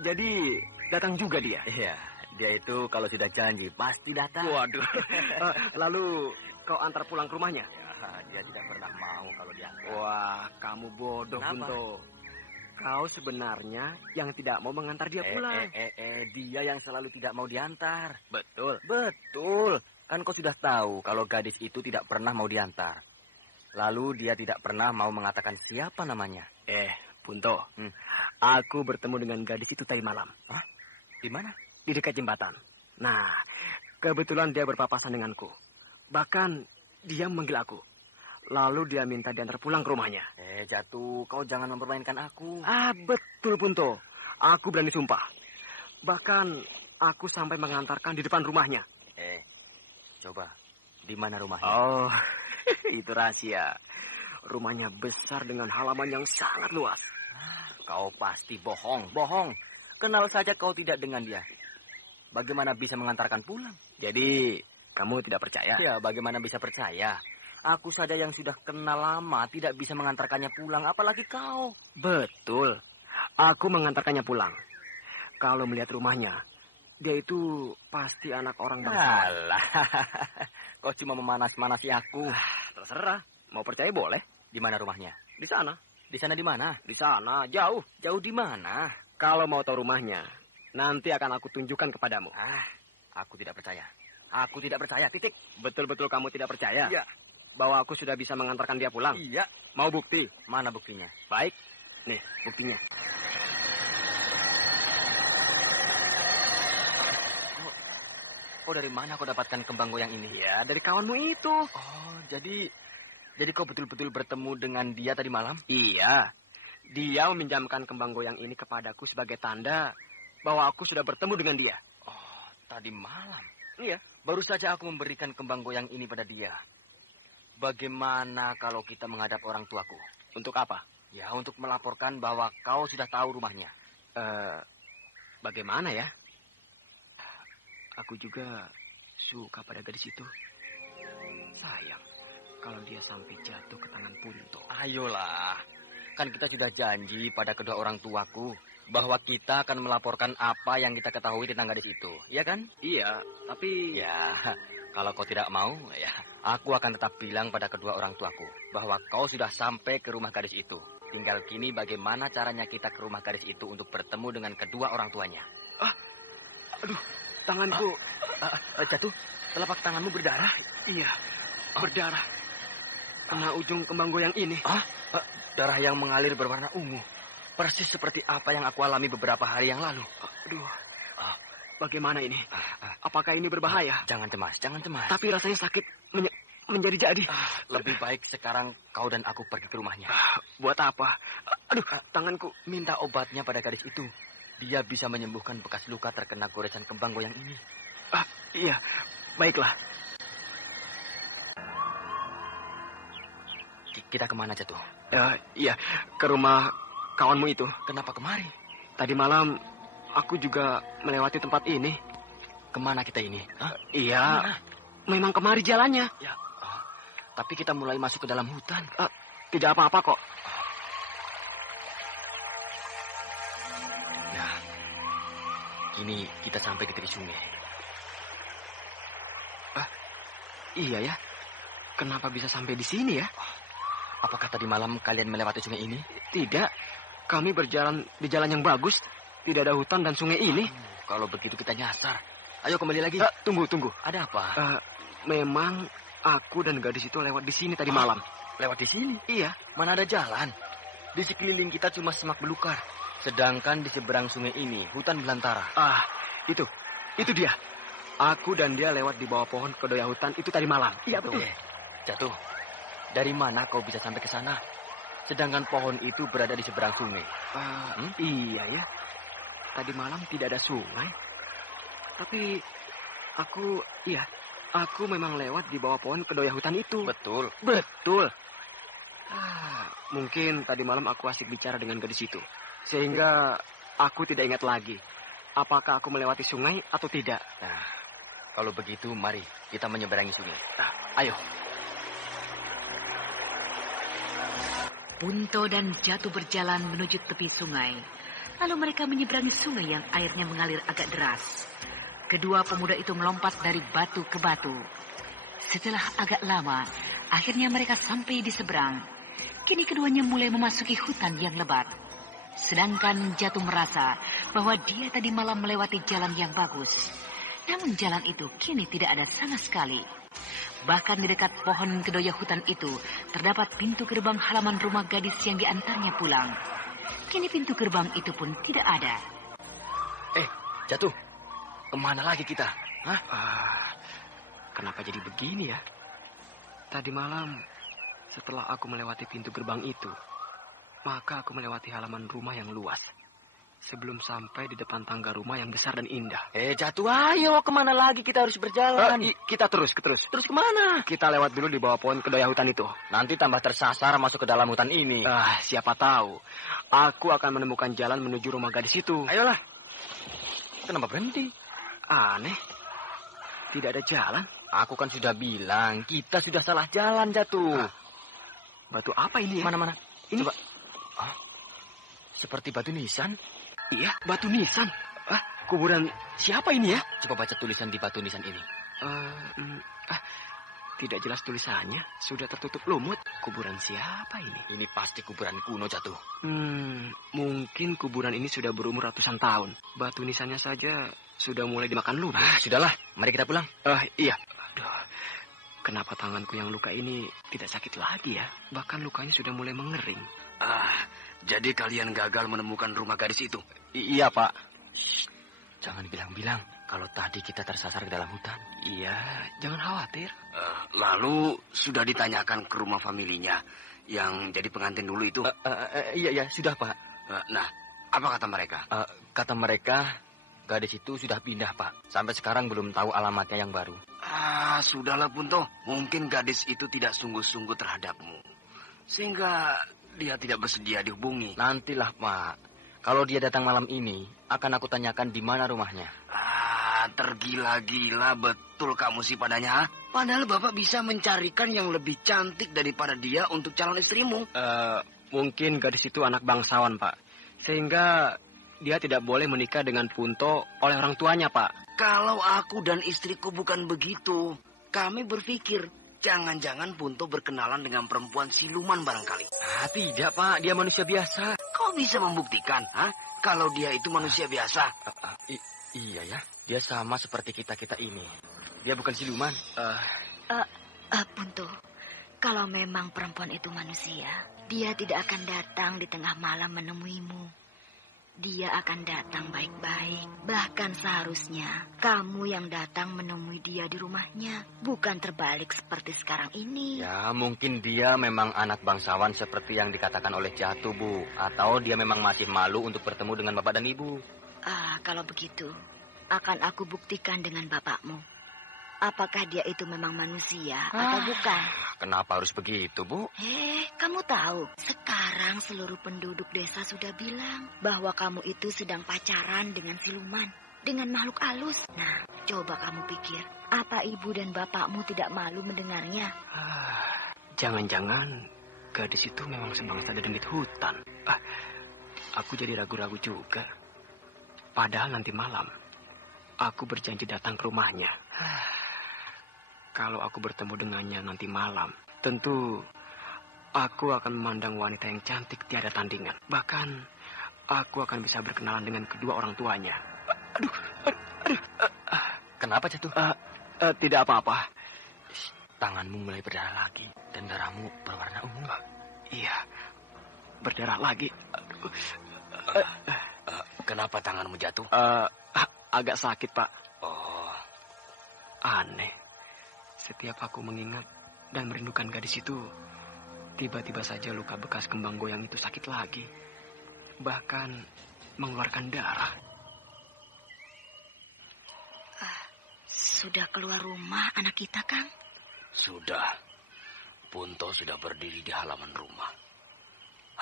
Jadi datang juga dia? Iya, dia itu kalau sudah janji pasti datang. Waduh. Lalu kau antar pulang ke rumahnya? Ya, dia tidak pernah mau kalau diantar. Wah, kamu bodoh, Punto. Kau sebenarnya yang tidak mau mengantar dia pulang. Dia yang selalu tidak mau diantar. Betul. Betul. Kan kau sudah tahu kalau gadis itu tidak pernah mau diantar. Lalu dia tidak pernah mau mengatakan siapa namanya. Punto. Aku bertemu dengan gadis itu tadi malam. Di mana? Di di dekat jembatan. Nah, kebetulan dia berpapasan denganku. Bahkan dia memanggil aku. Lalu dia minta diantar pulang ke rumahnya. Jatuh, kau jangan mempermainkan aku. Betul, Punto. Aku berani sumpah. Bahkan aku sampai mengantarkan di depan rumahnya. Coba, di mana rumahnya? Oh, itu rahasia. Rumahnya besar dengan halaman yang sangat luas. Kau pasti bohong. Kenal saja kau tidak dengan dia. Bagaimana bisa mengantarkan pulang? Jadi, kamu tidak percaya? Ya, bagaimana bisa percaya? Aku saja yang sudah kenal lama tidak bisa mengantarkannya pulang, apalagi kau. Betul. Aku mengantarkannya pulang. Kalau melihat rumahnya, dia itu pasti anak orang bangsawan. Alah, kau cuma memanas-manasi aku. Terserah. Mau percaya boleh. Di mana rumahnya? Di sana. Di sana di mana? Di sana, jauh. Jauh di mana? Kalau mau tahu rumahnya, nanti akan aku tunjukkan kepadamu. Aku tidak percaya. Aku tidak percaya, titik. Betul-betul kamu tidak percaya? Iya. Bahwa aku sudah bisa mengantarkan dia pulang? Iya. Mau bukti? Mana buktinya? Baik. Nih, buktinya. Kau dari mana kau dapatkan kembang goyang ini? Ya, dari kawanmu itu. Oh, jadi kau betul-betul bertemu dengan dia tadi malam? Iya. Dia meminjamkan kembang goyang ini kepadaku sebagai tanda bahwa aku sudah bertemu dengan dia. Oh, tadi malam? Iya. Baru saja aku memberikan kembang goyang ini pada dia. Bagaimana kalau kita menghadap orang tuaku? Untuk apa? Ya, untuk melaporkan bahwa kau sudah tahu rumahnya. Bagaimana ya? Aku juga suka pada gadis itu. Sayang, kalau dia sampai jatuh ke tangan Punto. Ayolah, kan kita sudah janji pada kedua orang tuaku bahwa kita akan melaporkan apa yang kita ketahui tentang gadis itu. Iya kan? Iya, tapi... Ya, kalau kau tidak mau, ya, aku akan tetap bilang pada kedua orang tuaku bahwa kau sudah sampai ke rumah gadis itu. Tinggal kini bagaimana caranya kita ke rumah gadis itu untuk bertemu dengan kedua orang tuanya. Aduh, tanganku jatuh. Telapak tanganmu berdarah. Iya, berdarah. Kena ujung kembang goyang ini. Darah yang mengalir berwarna ungu. Persis seperti apa yang aku alami beberapa hari yang lalu. Aduh, bagaimana ini? Apakah ini berbahaya? Jangan cemas, jangan cemas. Tapi rasanya sakit menjadi-jadi. Lebih baik sekarang kau dan aku pergi ke rumahnya. Buat apa? Aduh, tanganku. Minta obatnya pada gadis itu. Dia bisa menyembuhkan bekas luka terkena goresan kembang goyang ini. Iya, baiklah. Kita kemana, Jatuh? Iya, ke rumah kawanmu itu. Kenapa kemari? Tadi malam aku juga melewati tempat ini. Kemana kita ini? Iya, memang kemari jalannya. Ya, tapi kita mulai masuk ke dalam hutan. Tidak apa-apa kok. Nah, kini kita sampai di tepi sungai. Iya ya. Kenapa bisa sampai di sini ya? Apakah tadi malam kalian melewati sungai ini? Tidak. Kami berjalan di jalan yang bagus. Tidak ada hutan dan sungai ini. Kalau begitu kita nyasar. Ayo kembali lagi. Tunggu. Ada apa? Memang aku dan gadis itu lewat di sini tadi malam. Lewat di sini? Iya. Mana ada jalan? Di sekeliling kita cuma semak belukar. Sedangkan di seberang sungai ini hutan belantara. Itu dia. Aku dan dia lewat di bawah pohon kedoya hutan itu tadi malam. Iya betul. Jatuh. Dari mana kau bisa sampai ke sana? Sedangkan pohon itu berada di seberang sungai. Iya ya. Tadi malam tidak ada sungai. Tapi aku memang lewat di bawah pohon kedoya hutan itu. Betul. Mungkin tadi malam aku asik bicara dengan gadis itu. Sehingga aku tidak ingat lagi. Apakah aku melewati sungai atau tidak. Nah, kalau begitu mari kita menyeberangi sungai. Ayo. Punto dan Jatuh berjalan menuju tepi sungai. Lalu mereka menyeberangi sungai yang airnya mengalir agak deras. Kedua pemuda itu melompat dari batu ke batu. Setelah agak lama, akhirnya mereka sampai di seberang. Kini keduanya mulai memasuki hutan yang lebat. Sedangkan Jatuh merasa bahwa dia tadi malam melewati jalan yang bagus. Namun jalan itu kini tidak ada sama sekali. Bahkan di dekat pohon kedoya hutan itu terdapat pintu gerbang halaman rumah gadis yang diantarnya pulang. Kini pintu gerbang itu pun tidak ada. Jatuh. Kemana lagi kita? Hah? Kenapa jadi begini ya? Tadi malam, setelah aku melewati pintu gerbang itu, maka aku melewati halaman rumah yang luas. Sebelum sampai di depan tangga rumah yang besar dan indah. Jatuh, ayo. Kemana lagi kita harus berjalan? Kita terus. Terus kemana? Kita lewat dulu di bawah pohon kedaya hutan itu. Nanti tambah tersasar masuk ke dalam hutan ini. Siapa tahu. Aku akan menemukan jalan menuju rumah gadis itu. Ayolah. Kenapa berhenti? Aneh. Tidak ada jalan. Aku kan sudah bilang, kita sudah salah jalan, Jatuh. Batu apa ini ya? Mana? Ini. Coba. Seperti batu nisan. Iya, batu nisan. Kuburan siapa ini ya? Coba baca tulisan di batu nisan ini. Tidak jelas tulisannya. Sudah tertutup lumut. Kuburan siapa ini? Ini pasti kuburan kuno, Jatuh. Mungkin kuburan ini sudah berumur ratusan tahun. Batu nisannya saja sudah mulai dimakan lumut. Sudahlah. Mari kita pulang. Iya. Aduh. Kenapa tanganku yang luka ini tidak sakit lagi ya? Bahkan lukanya sudah mulai mengering. Jadi kalian gagal menemukan rumah gadis itu? Iya, Pak. Shh, jangan bilang-bilang kalau tadi kita tersasar ke dalam hutan. Iya, jangan khawatir. Lalu sudah ditanyakan ke rumah familinya yang jadi pengantin dulu itu? Iya, sudah, Pak. Nah, apa kata mereka? Kata mereka, gadis itu sudah pindah, Pak. Sampai sekarang belum tahu alamatnya yang baru. Sudahlah, Punto. Mungkin gadis itu tidak sungguh-sungguh terhadapmu. Sehingga dia tidak bersedia dihubungi. Nantilah, Pak. Kalau dia datang malam ini, akan aku tanyakan di mana rumahnya. Tergila-gila betul kamu sih padanya. Padahal Bapak bisa mencarikan yang lebih cantik daripada dia untuk calon istrimu. Mungkin gadis itu anak bangsawan, Pak. Sehingga dia tidak boleh menikah dengan Punto oleh orang tuanya, Pak. Kalau aku dan istriku bukan begitu, kami berpikir jangan-jangan Punto berkenalan dengan perempuan siluman barangkali. Tidak, Pak. Dia manusia biasa. Kau bisa membuktikan, kalau dia itu manusia biasa? Iya ya. Dia sama seperti kita ini. Dia bukan siluman. Punto, kalau memang perempuan itu manusia, dia tidak akan datang di tengah malam menemuimu. Dia akan datang baik-baik. Bahkan seharusnya kamu yang datang menemui dia di rumahnya. Bukan terbalik seperti sekarang ini. Ya, mungkin dia memang anak bangsawan seperti yang dikatakan oleh Jatuh, Bu. Atau dia memang masih malu untuk bertemu dengan Bapak dan Ibu. Kalau begitu, akan aku buktikan dengan bapakmu. Apakah dia itu memang manusia atau bukan? Kenapa harus begitu, Bu? Kamu tahu, sekarang seluruh penduduk desa sudah bilang bahwa kamu itu sedang pacaran dengan siluman, dengan makhluk halus. Nah, coba kamu pikir, apa ibu dan bapakmu tidak malu mendengarnya? Jangan-jangan gadis itu memang sebangsa dedemit hutan. Aku jadi ragu-ragu juga. Padahal nanti malam, aku berjanji datang ke rumahnya. Kalau aku bertemu dengannya nanti malam, tentu aku akan memandang wanita yang cantik tiada tandingan. Bahkan, aku akan bisa berkenalan dengan kedua orang tuanya. Aduh. Kenapa, Jatuh? Tidak apa-apa. Tanganmu mulai berdarah lagi, dan darahmu berwarna ungu. Iya, berdarah lagi. Kenapa tanganmu jatuh? Agak sakit, Pak. Aneh. Setiap aku mengingat dan merindukan gadis itu, tiba-tiba saja luka bekas kembang goyang itu sakit lagi. Bahkan mengeluarkan darah. Sudah keluar rumah anak kita, Kang? Sudah. Punto sudah berdiri di halaman rumah.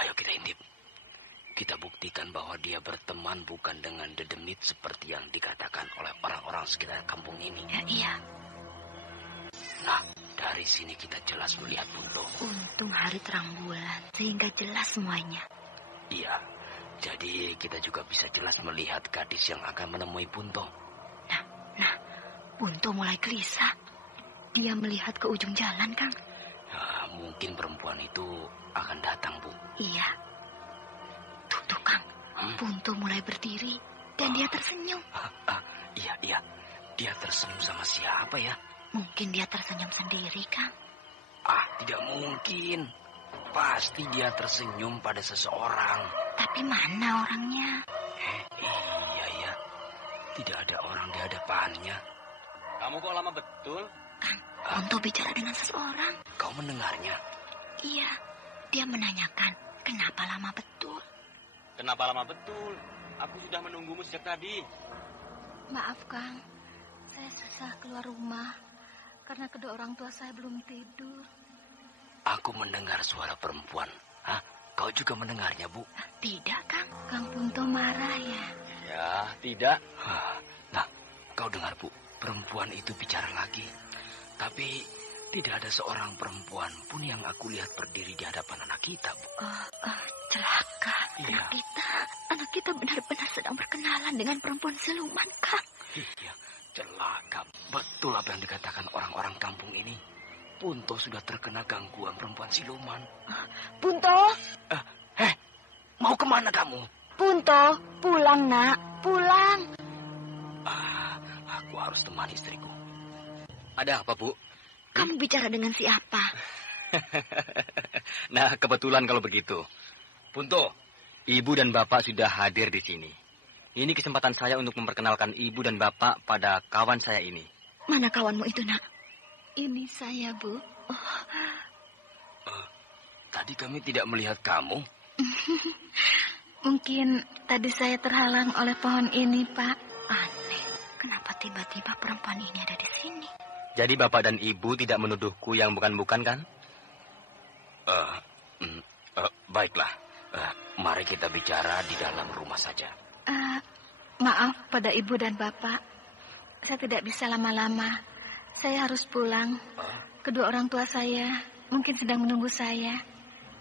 Ayo kita intip. Kita buktikan bahwa dia berteman bukan dengan dedemit seperti yang dikatakan oleh orang-orang sekitar kampung ini. Iya. Nah, dari sini kita jelas melihat Punto. Untung hari terang bulan, sehingga jelas semuanya. Iya, jadi kita juga bisa jelas melihat gadis yang akan menemui Punto. Nah, Punto mulai gelisah. Dia melihat ke ujung jalan, Kang. Mungkin perempuan itu akan datang, Bu. Iya. Tuh, Kang. Punto mulai berdiri, dan dia tersenyum. Iya. Dia tersenyum sama siapa ya? Mungkin dia tersenyum sendiri, Kang. Tidak mungkin. Pasti dia tersenyum pada seseorang. Tapi mana orangnya? Iya ya. Tidak ada orang di hadapannya. Kamu kok lama betul? Kang, Punto bicara dengan seseorang. Kau mendengarnya? Iya, dia menanyakan kenapa lama betul. Kenapa lama betul? Aku sudah menunggumu sejak tadi. Maaf, Kang. Saya susah keluar rumah karena kedua orang tua saya belum tidur. Aku mendengar suara perempuan. Hah? Kau juga mendengarnya, Bu? Tidak, Kang. Kang Punto marah ya? Ya, tidak. Nah, kau dengar, Bu. Perempuan itu bicara lagi. Tapi tidak ada seorang perempuan pun yang aku lihat berdiri di hadapan anak kita, Bu. Celaka. Iya. Anak kita benar-benar sedang berkenalan dengan perempuan siluman, Kang. Iya, celaka. Betul apa yang dikatakan orang-orang kampung ini. Punto sudah terkena gangguan perempuan siluman. Punto! Mau kemana kamu? Punto, pulang, Nak. Pulang. Aku harus temani istriku. Ada apa, Bu? Kamu bicara dengan siapa? Nah, kebetulan kalau begitu. Punto, Ibu dan Bapak sudah hadir di sini. Ini kesempatan saya untuk memperkenalkan Ibu dan Bapak pada kawan saya ini. Mana kawanmu itu, Nak? Ini saya, Bu. Tadi kami tidak melihat kamu. Mungkin tadi saya terhalang oleh pohon ini, Pak. Aneh, kenapa tiba-tiba perempuan ini ada di sini? Jadi Bapak dan Ibu tidak menuduhku yang bukan-bukan, kan? Baiklah. Mari kita bicara di dalam rumah saja. Maaf pada Ibu dan Bapak. Saya tidak bisa lama-lama. Saya harus pulang. Kedua orang tua saya mungkin sedang menunggu saya.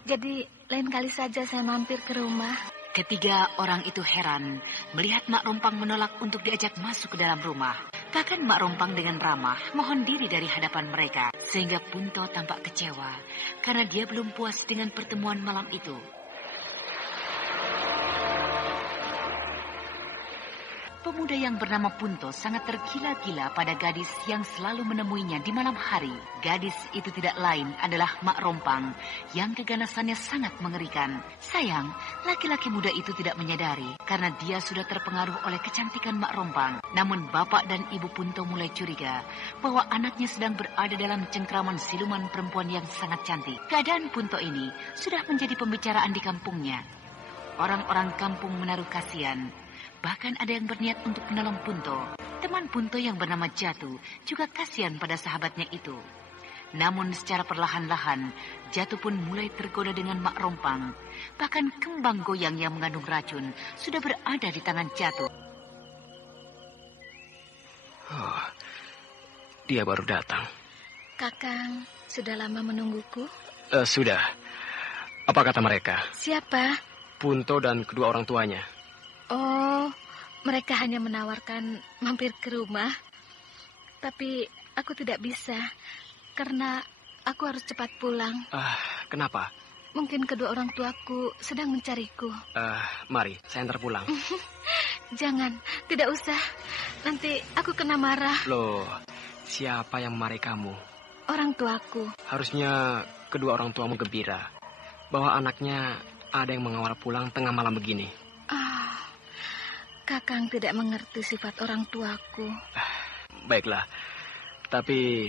Jadi lain kali saja saya mampir ke rumah. Ketiga orang itu heran melihat Mak Rompang menolak untuk diajak masuk ke dalam rumah. Bahkan Mak Rompang dengan ramah mohon diri dari hadapan mereka. Sehingga Punto tampak kecewa karena dia belum puas dengan pertemuan malam itu. Pemuda yang bernama Punto sangat tergila-gila pada gadis yang selalu menemuinya di malam hari. Gadis itu tidak lain adalah Mak Rompang yang keganasannya sangat mengerikan. Sayang, laki-laki muda itu tidak menyadari karena dia sudah terpengaruh oleh kecantikan Mak Rompang. Namun bapak dan ibu Punto mulai curiga bahwa anaknya sedang berada dalam cengkraman siluman perempuan yang sangat cantik. Keadaan Punto ini sudah menjadi pembicaraan di kampungnya. Orang-orang kampung menaruh kasihan. Bahkan ada yang berniat untuk menolong Punto. Teman Punto yang bernama Jatuh juga kasihan pada sahabatnya itu. Namun secara perlahan-lahan, Jatuh pun mulai tergoda dengan Mak Rompang. Bahkan kembang goyang yang mengandung racun sudah berada di tangan Jatuh. Dia baru datang. Kakang, sudah lama menungguku? Sudah. Apa kata mereka? Siapa? Punto dan kedua orang tuanya. Oh, mereka hanya menawarkan mampir ke rumah. Tapi aku tidak bisa, karena aku harus cepat pulang. Kenapa? Mungkin kedua orang tuaku sedang mencariku. Mari, saya antar pulang. Jangan, tidak usah. Nanti aku kena marah. Loh, siapa yang memarahi kamu? Orang tuaku. Harusnya kedua orang tuamu gembira bahwa anaknya ada yang mengawal pulang tengah malam begini. Kakang tidak mengerti sifat orang tuaku. Baiklah, tapi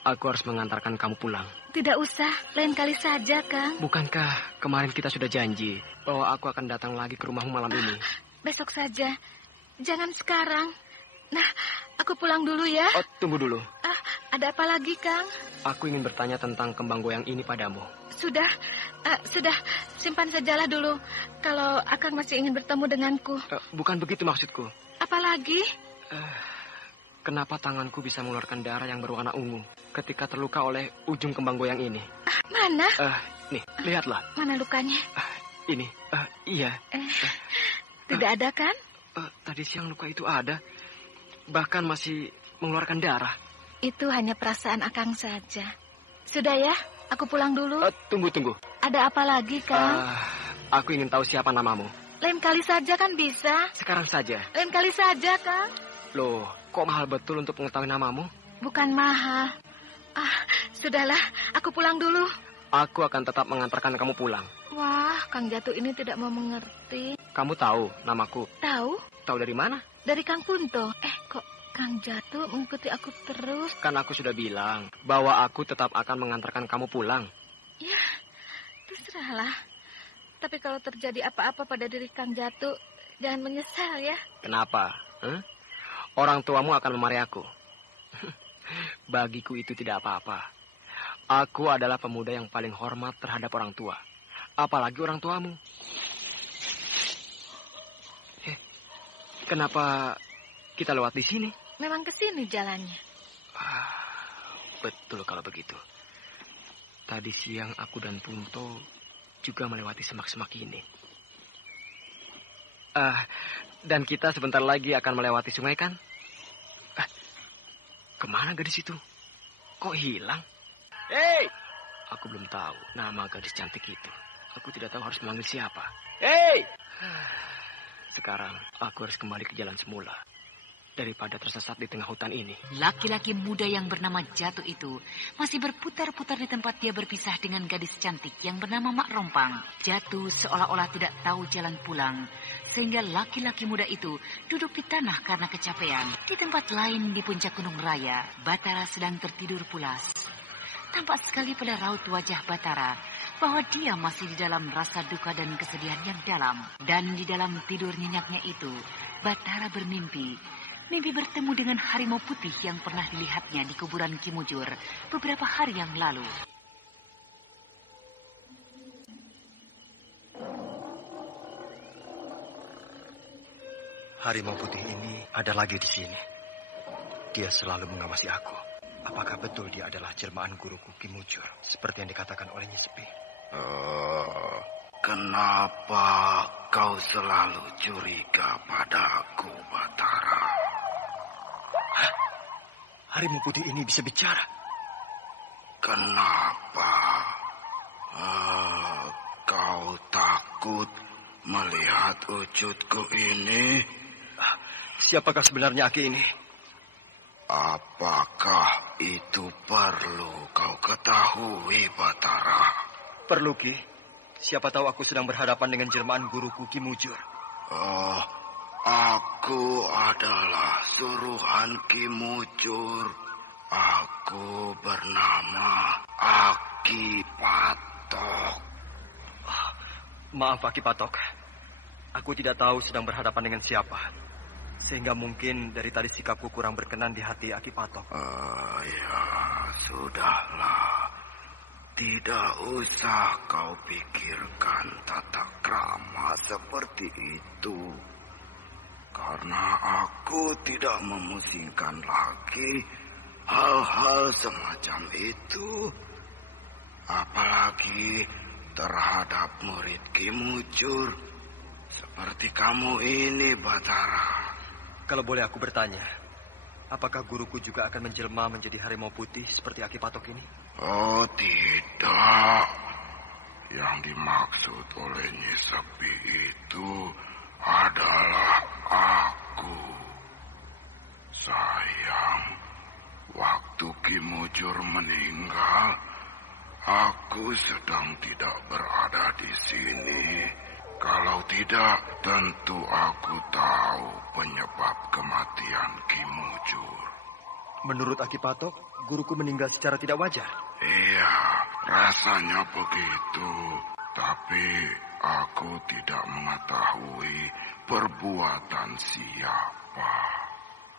aku harus mengantarkan kamu pulang. Tidak usah, lain kali saja, Kang. Bukankah kemarin kita sudah janji bahwa aku akan datang lagi ke rumahmu malam ini? Besok saja, jangan sekarang. Nah, aku pulang dulu ya. Tunggu dulu. Ada apa lagi, Kang? Aku ingin bertanya tentang kembang goyang ini padamu. Sudah, simpan sajalah dulu. Kalau Akang masih ingin bertemu denganku. Bukan begitu maksudku. Apalagi? Kenapa tanganku bisa mengeluarkan darah yang berwarna ungu ketika terluka oleh ujung kembang goyang ini? Mana? Nih, lihatlah. Mana lukanya? Ini, iya. Tidak ada kan? Tadi siang luka itu ada. Bahkan masih mengeluarkan darah. Itu hanya perasaan Akang saja. Sudah ya, aku pulang dulu. Tunggu. Ada apa lagi, Kang? Aku ingin tahu siapa namamu. Lain kali saja kan bisa. Sekarang saja. Lain kali saja, Kang. Loh, kok mahal betul untuk mengetahui namamu? Bukan mahal. Sudahlah, aku pulang dulu. Aku akan tetap mengantarkan kamu pulang. Wah, Kang Jatuh ini tidak mau mengerti. Kamu tahu namaku? Tahu? Tahu dari mana? Dari Kang Punto. Kok Kang Jatuh mengikuti aku terus? Kan aku sudah bilang bahwa aku tetap akan mengantarkan kamu pulang. Ya, terserahlah. Tapi kalau terjadi apa-apa pada diri Kang Jatuh, jangan menyesal ya. Kenapa? Orang tuamu akan memarahi aku. Bagiku itu tidak apa-apa. Aku adalah pemuda yang paling hormat terhadap orang tua. Apalagi orang tuamu. Kenapa kita lewat di sini? Memang ke sini jalannya. Betul kalau begitu. Tadi siang aku dan Punto juga melewati semak-semak ini. Dan kita sebentar lagi akan melewati sungai kan? Kemana gadis itu? Kok hilang? Hei! Aku belum tahu nama gadis cantik itu. Aku tidak tahu harus memanggil siapa. Hei! Sekarang aku harus kembali ke jalan semula. Daripada tersesat di tengah hutan ini. Laki-laki muda yang bernama Jatuh itu masih berputar-putar di tempat dia berpisah dengan gadis cantik yang bernama Mak Rompang. Jatuh seolah-olah tidak tahu jalan pulang. Sehingga laki-laki muda itu duduk di tanah karena kecapean. Di tempat lain di puncak Gunung Raya, Batara sedang tertidur pulas. Tampak sekali pada raut wajah Batara bahwa dia masih di dalam rasa duka dan kesedihan yang dalam. Dan di dalam tidur nyenyaknya itu, Batara bermimpi. Mimpi bertemu dengan harimau putih yang pernah dilihatnya di kuburan Kimujur beberapa hari yang lalu. Harimau putih ini ada lagi di sini. Dia selalu mengawasi aku. Apakah betul dia adalah jelmaan guruku Kimujur, seperti yang dikatakan oleh Nyi Sepi? Kenapa kau selalu curiga padaku, Batara? Harimau putih ini bisa bicara. Kenapa? Kau takut melihat wujudku ini? Siapakah sebenarnya Aki ini? Apakah itu perlu kau ketahui, Batara? Perlu, Ki. Siapa tahu aku sedang berhadapan dengan jelmaan guruku Kimujur. Aku adalah suruhan Kimujur. Aku bernama Aki Patok. Maaf, Aki Patok. Aku tidak tahu sedang berhadapan dengan siapa. Sehingga mungkin dari tadi sikapku kurang berkenan di hati Aki Patok. Ya, sudahlah. Tidak usah kau pikirkan tata krama seperti itu. Karena aku tidak memusingkan lagi hal-hal semacam itu. Apalagi terhadap murid Kimujur seperti kamu ini, Batara. Kalau boleh aku bertanya, apakah guruku juga akan menjelma menjadi harimau putih seperti Aki Patok ini? Oh, tidak. Yang dimaksud oleh Nyi Sepi itu adalah aku. Sayang, waktu Kimujur meninggal, aku sedang tidak berada di sini. Kalau tidak, tentu aku tahu penyebab kematian Kimujur. Menurut Aki Patok, guruku meninggal secara tidak wajar. Iya, rasanya begitu. Tapi aku tidak mengetahui perbuatan siapa.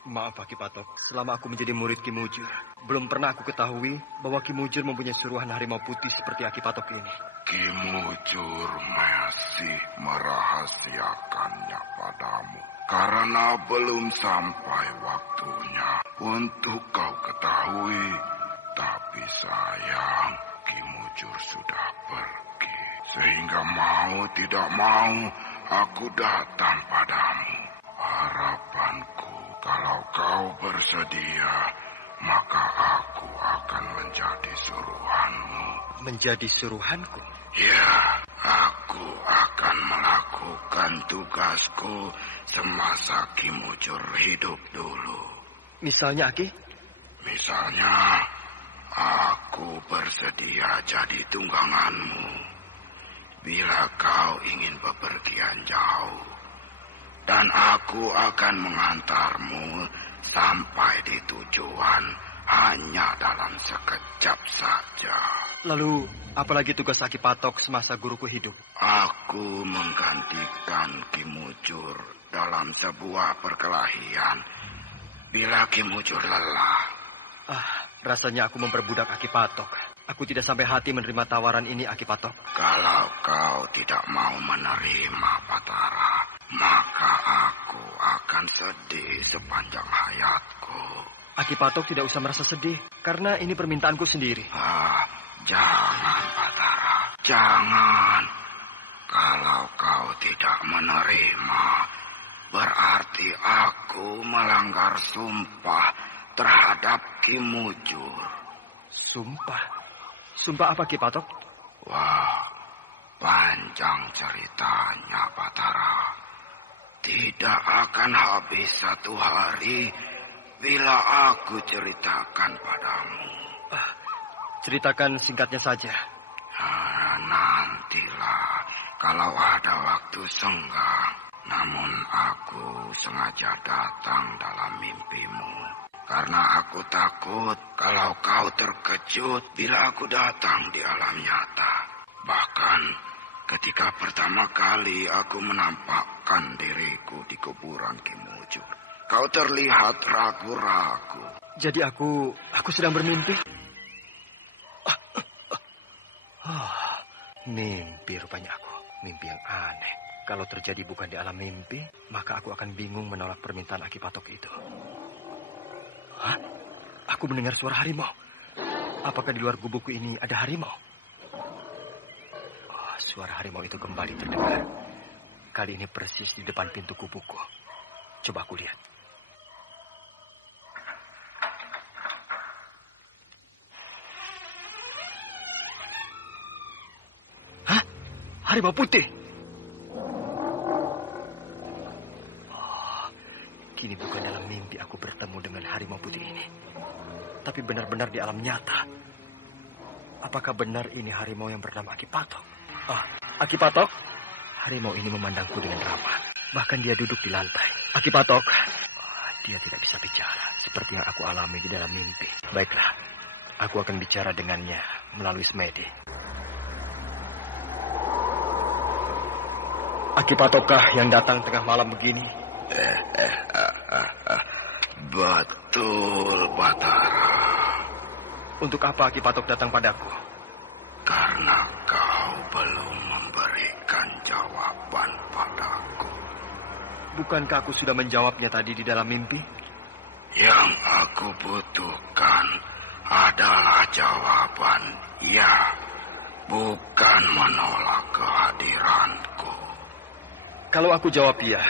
Maaf, Aki Patok. Selama aku menjadi murid Kimujur, belum pernah aku ketahui bahwa Kimujur mempunyai suruhan harimau putih seperti Aki Patok ini. Kimujur masih merahasiakannya padamu. Karena belum sampai waktunya untuk kau ketahui. Tapi sayang, Kimujur sudah pergi. Sehingga mau tidak mau, aku datang padamu. Harapanku, kalau kau bersedia, maka aku akan menjadi suruhanmu. Menjadi suruhanku? Ya, aku akan melakukan tugasku semasa Kimujur hidup dulu. Misalnya, Aki? Misalnya, aku bersedia jadi tungganganmu bila kau ingin bepergian jauh. Dan Dan aku akan mengantarmu sampai di tujuan hanya dalam sekejap saja. Lalu, apalagi tugas Aki Patok semasa guruku hidup? Aku menggantikan Ki Mujur dalam sebuah perkelahian bila Ki Mujur lelah. Rasanya aku memperbudak Aki Patok. Aku tidak sampai hati menerima tawaran ini, Aki Patok. Kalau kau tidak mau menerima, Batara, maka aku akan sedih sepanjang hayatku. Aki Patok tidak usah merasa sedih, karena ini permintaanku sendiri. Jangan, Batara, jangan. Kalau kau tidak menerima, berarti aku melanggar sumpah terhadap Ki Mujur. Sumpah? Sumpah apa, Ki Patok? Wah, panjang ceritanya, Batara. Tidak akan habis satu hari bila aku ceritakan padamu. Ceritakan singkatnya saja. Nantilah kalau ada waktu senggang. Namun aku sengaja datang dalam mimpimu. Karena aku takut kalau kau terkejut bila aku datang di alam nyata. Bahkan ketika pertama kali aku menampakkan diriku di kuburan Ki Mujur, kau terlihat ragu-ragu. Jadi aku sedang bermimpi? Mimpi rupanya aku. Mimpi yang aneh. Kalau terjadi bukan di alam mimpi, maka aku akan bingung menolak permintaan Aki Patok itu. Aku mendengar suara harimau. Apakah di luar gubukku ini ada harimau? Suara harimau itu kembali terdengar. Kali ini persis di depan pintu gubukku. Coba aku lihat. Harimau putih. Kini bukan dalam mimpi aku bertemu dengan harimau putih ini, tapi benar-benar di alam nyata. Apakah benar ini harimau yang bernama Aki Patok? Aki Patok? Harimau ini memandangku dengan ramah. Bahkan dia duduk di lantai. Aki Patok? Dia tidak bisa bicara seperti yang aku alami di dalam mimpi. Baiklah, aku akan bicara dengannya melalui semedi. Aki Patokkah yang datang tengah malam begini? Betul, Batara. Untuk apa Aki Patok datang padaku? Karena kau belum memberikan jawaban padaku. Bukankah aku sudah menjawabnya tadi di dalam mimpi? Yang aku butuhkan adalah jawaban ya, bukan menolak kehadiranku. Kalau aku jawab ya,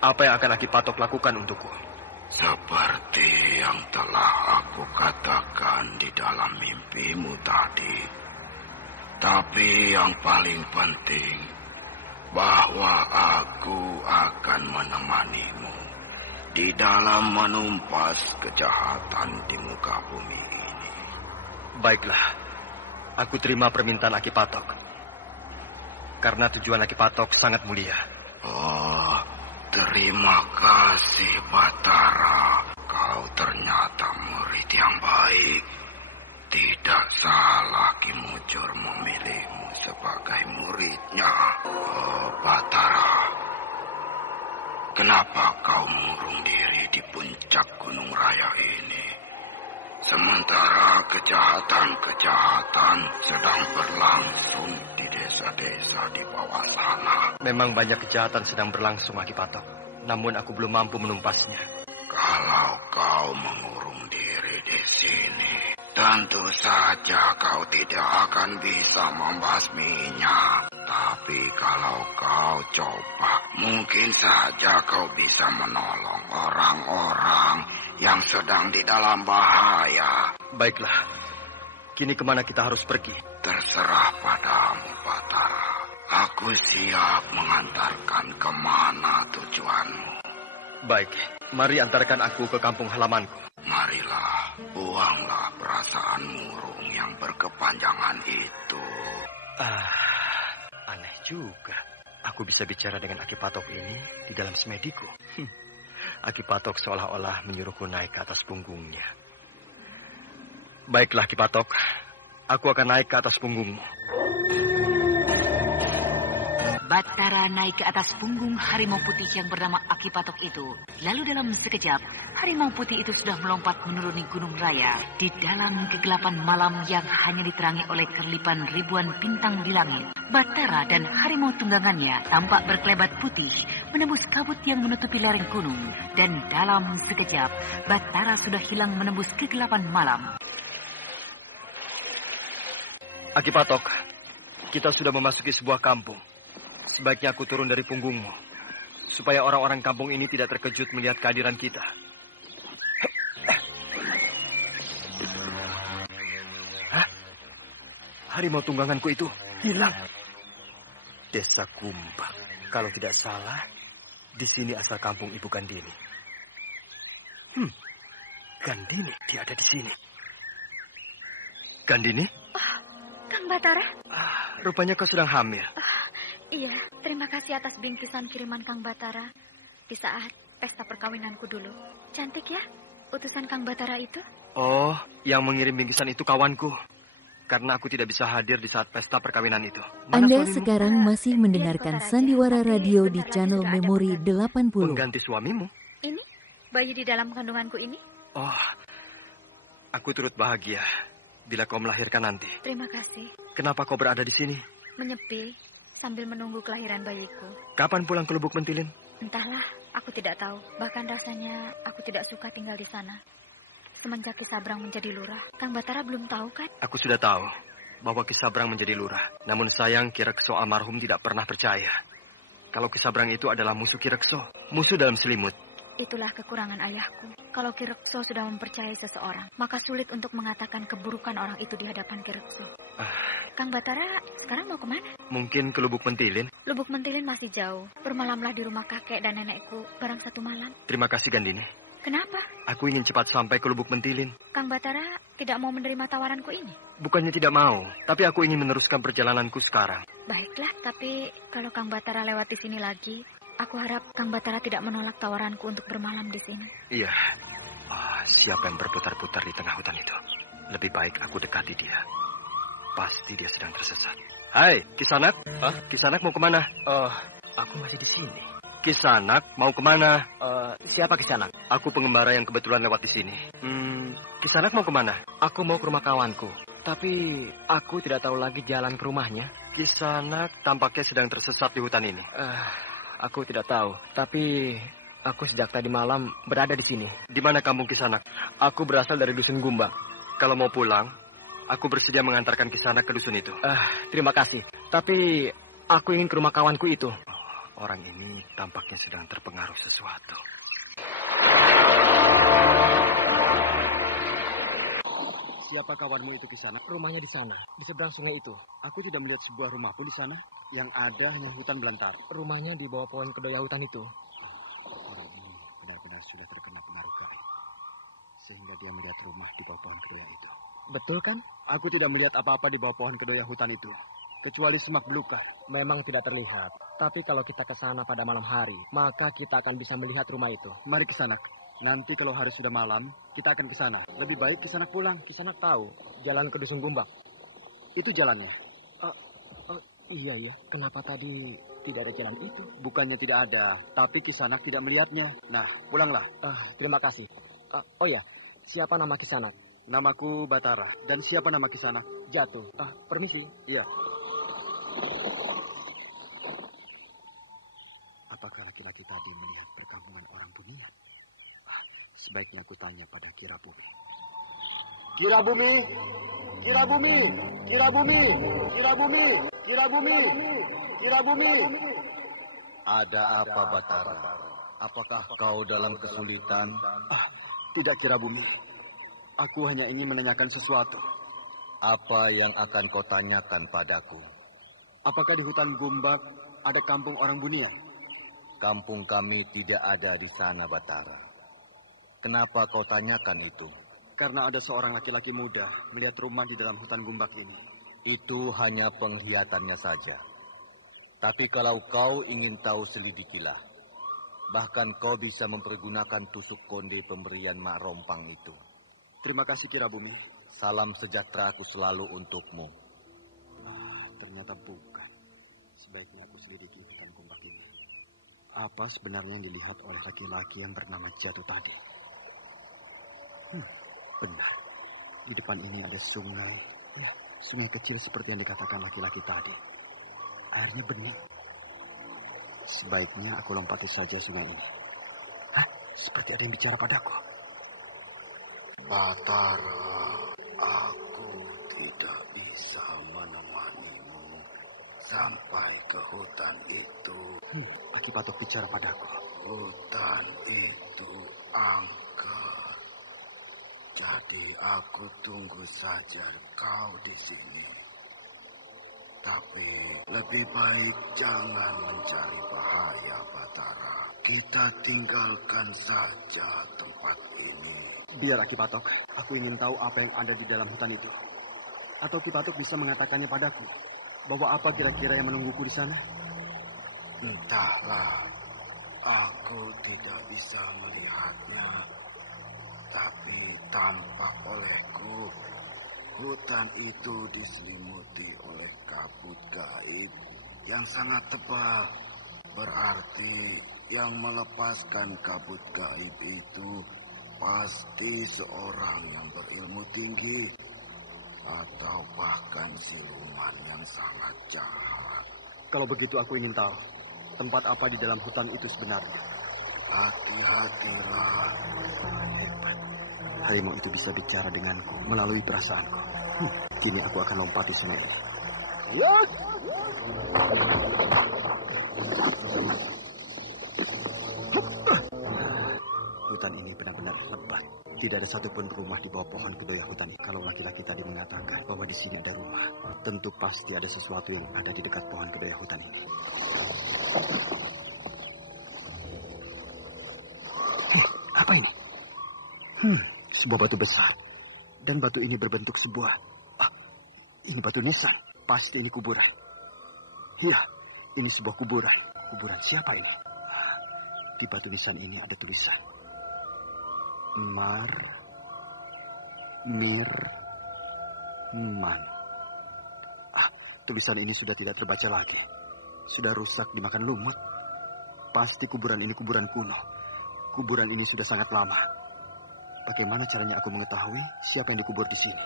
apa yang akan Aki Patok lakukan untukku? Seperti yang telah aku katakan di dalam mimpimu tadi. Tapi yang paling penting, bahwa aku akan menemanimu di dalam menumpas kejahatan di muka bumi ini. Baiklah, aku terima permintaan Aki Patok. Karena tujuan Aki Patok sangat mulia. Terima kasih, Batara. Kau ternyata murid yang baik. Tidak salah Ki Mujur memilihmu sebagai muridnya. Batara, kenapa kau mengurung diri di puncak Gunung Raya ini? Sementara kejahatan-kejahatan sedang berlangsung di desa-desa di bawah sana. Memang banyak kejahatan sedang berlangsung, Aki Patok. Namun aku belum mampu menumpasnya. Kalau kau mengurung diri di sini, tentu saja kau tidak akan bisa membasminya. Tapi kalau kau coba, mungkin saja kau bisa menolong orang-orang yang sedang di dalam bahaya. Baiklah, kini kemana kita harus pergi? Terserah padamu, Batara. Aku siap mengantarkan kemana tujuanmu. Baik, mari antarkan aku ke kampung halamanku. Marilah, buanglah perasaan murung yang berkepanjangan itu. Aneh juga. aku bisa bicara dengan Aki Patok ini di dalam semediku? Aki Patok seolah-olah menyuruhku naik ke atas punggungnya. Baiklah, Ki Patok. Aku akan naik ke atas punggungmu. Batara naik ke atas punggung harimau putih yang bernama Aki Patok itu. Lalu dalam sekejap, harimau putih itu sudah melompat menuruni gunung raya di dalam kegelapan malam yang hanya diterangi oleh kerlipan ribuan bintang di langit. Batara dan harimau tunggangannya tampak berkelebat putih menembus kabut yang menutupi lereng gunung. Dan dalam sekejap, Batara sudah hilang menembus kegelapan malam. Aki Patok, kita sudah memasuki sebuah kampung. Sebaiknya aku turun dari punggungmu, supaya orang-orang kampung ini tidak terkejut melihat kehadiran kita. Hah? Harimau tungganganku itu hilang. Desa Kumbang. Kalau tidak salah, di sini asal kampung Ibu Gandini. Gandini, dia ada di sini. Gandini? Oh, Kang Batara. Rupanya kau sedang hamil. Iya, terima kasih atas bingkisan kiriman Kang Batara di saat pesta perkawinanku dulu. Cantik ya, utusan Kang Batara itu? Oh, yang mengirim bingkisan itu kawanku. Karena aku tidak bisa hadir di saat pesta perkawinan itu. Anda sekarang masih mendengarkan Sandiwara Radio di channel Memori 80. Pengganti suamimu? Ini, bayi di dalam kandunganku ini. Oh, aku turut bahagia bila kau melahirkan nanti. Terima kasih. Kenapa kau berada di sini? Menyepi sambil menunggu kelahiran bayiku. Kapan pulang ke Lubuk Mentilin? Entahlah, aku tidak tahu. Bahkan rasanya aku tidak suka tinggal di sana. Semenjak Ki Sabrang menjadi lurah, Kang Batara belum tahu kan? Aku sudah tahu bahwa Ki Sabrang menjadi lurah. Namun sayang Ki Rekso almarhum tidak pernah percaya kalau Ki Sabrang itu adalah musuh Ki Rekso. Musuh dalam selimut. Itulah kekurangan ayahku. Kalau Ki Rekso sudah mempercayai seseorang, maka sulit untuk mengatakan keburukan orang itu di hadapan Ki Rekso. Kang Batara sekarang mau kemana? Mungkin ke Lubuk Mentilin. Lubuk Mentilin masih jauh. Bermalamlah di rumah kakek dan nenekku barang satu malam. Terima kasih Gandini. Kenapa? Aku ingin cepat sampai ke Lubuk Mentilin. Kang Batara tidak mau menerima tawaranku ini? Bukannya tidak mau, tapi aku ingin meneruskan perjalananku sekarang. Baiklah, tapi kalau Kang Batara lewat di sini lagi, aku harap Kang Batara tidak menolak tawaranku untuk bermalam di sini. Iya. Siapa yang berputar-putar di tengah hutan itu? Lebih baik aku dekati dia. Pasti dia sedang tersesat. Hai, Kisanak. Kisanak mau kemana? Aku masih di sini. Kisanak mau kemana? Siapa Kisanak? Aku pengembara yang kebetulan lewat di sini. Kisanak mau kemana? Aku mau ke rumah kawanku. Tapi aku tidak tahu lagi jalan ke rumahnya. Kisanak tampaknya sedang tersesat di hutan ini. Aku tidak tahu. Tapi aku sejak tadi malam berada di sini. Di mana kampung Kisanak? Aku berasal dari Dusun Gumbang. Kalau mau pulang, aku bersedia mengantarkan Kisanak ke dusun itu. Terima kasih. Tapi aku ingin ke rumah kawanku itu. Orang ini tampaknya sedang terpengaruh sesuatu. Siapa kawanmu itu di sana? Rumahnya di sana, di seberang sungai itu. Aku tidak melihat sebuah rumah pun di sana. Yang ada hanya hutan belantara. Rumahnya di bawah pohon kedoya hutan itu. Orang ini benar-benar sudah terkena penarikan. Sehingga dia melihat rumah di bawah pohon kedoya itu. Betul kan? Aku tidak melihat apa-apa di bawah pohon kedoya hutan itu. Kecuali semak belukar. Memang tidak terlihat. Tapi kalau kita ke sana pada malam hari, maka kita akan bisa melihat rumah itu. Mari ke sana. Nanti kalau hari sudah malam, kita akan ke sana. Lebih baik ke sana pulang. Kisanak tahu jalan ke Dusun Gumbang. Itu jalannya. Iya. Kenapa tadi tidak ada jalan itu? Bukannya tidak ada, tapi Kisanak tidak melihatnya. Nah, pulanglah. Terima kasih. Oh ya, siapa nama Kisanak? Namaku Batara. Dan siapa nama Kisanak? Jatuh. Permisi. Iya. Apakah laki-laki tadi melihat perkampungan orang dunia? Sebaiknya aku tanya pada Kirabumi. Kirabumi! Kirabumi! Kirabumi! Kirabumi! Kirabumi! Kirabumi! Ada apa, Batara? Apakah kau dalam kesulitan? Tidak, Kirabumi. Aku hanya ingin menanyakan sesuatu. Apa yang akan kau tanyakan padaku? Apakah di hutan Gumbak ada kampung orang Bunian? Kampung kami tidak ada di sana, Batara. Kenapa kau tanyakan itu? Karena ada seorang laki-laki muda melihat rumah di dalam hutan Gumbak ini. Itu hanya penghiatannya saja. Tapi kalau kau ingin tahu, selidikilah. Bahkan kau bisa mempergunakan tusuk konde pemberian Mak Rompang itu. Terima kasih, Kirabumi. Salam sejahtera aku selalu untukmu. Ternyata bukan. Sebaiknya aku selidiki hutan Gombak ini. Apa sebenarnya yang dilihat oleh laki-laki yang bernama Jatuh tadi? Benar. Di depan ini ada sungai. Sungai kecil seperti yang dikatakan laki-laki tadi. Airnya bening. Sebaiknya aku lompati saja sungai ini. Seperti ada yang bicara padaku. Batara, aku tidak bisa menemanimu sampai ke hutan itu. Akipatok bicara padaku. Hutan itu angker. Jadi aku tunggu saja kau di sini. Tapi lebih baik jangan mencari bahaya, Batara. Kita tinggalkan saja tempat ini. Biar Akipatok, aku ingin tahu apa yang ada di dalam hutan itu. Atau Akipatok bisa mengatakannya padaku, bahwa apa kira-kira yang menungguku di sana? Entahlah, aku tidak bisa melihatnya. Tapi tampak olehku, hutan itu diselimuti oleh kabut gaib yang sangat tebal. Berarti yang melepaskan kabut gaib itu pasti seorang yang berilmu tinggi atau bahkan siluman yang sangat jahat. Kalau begitu aku ingin tahu tempat apa di dalam hutan itu sebenarnya. Hati-hatilah. Hebat. Harimau itu bisa bicara denganku melalui perasaanku. Kini aku akan lompati sungai ini. Ya! Hutan ini benar-benar lebat. Tidak ada satupun rumah di bawah pohon kebaya hutan ini. Kalau laki-laki tadi mengatakan bahwa di sini ada rumah, tentu pasti ada sesuatu yang ada di dekat pohon kebaya hutan ini. Apa ini? Sebuah batu besar. Dan batu ini berbentuk sebuah... ini batu nisan. Pasti ini kuburan. Iya, ini sebuah kuburan. Kuburan siapa ini? Di batu nisan ini ada tulisan. Man. Tulisan ini sudah tidak terbaca lagi. Sudah rusak dimakan lumut. Pasti kuburan ini kuburan kuno. Kuburan ini sudah sangat lama. Bagaimana caranya aku mengetahui siapa yang dikubur di sini?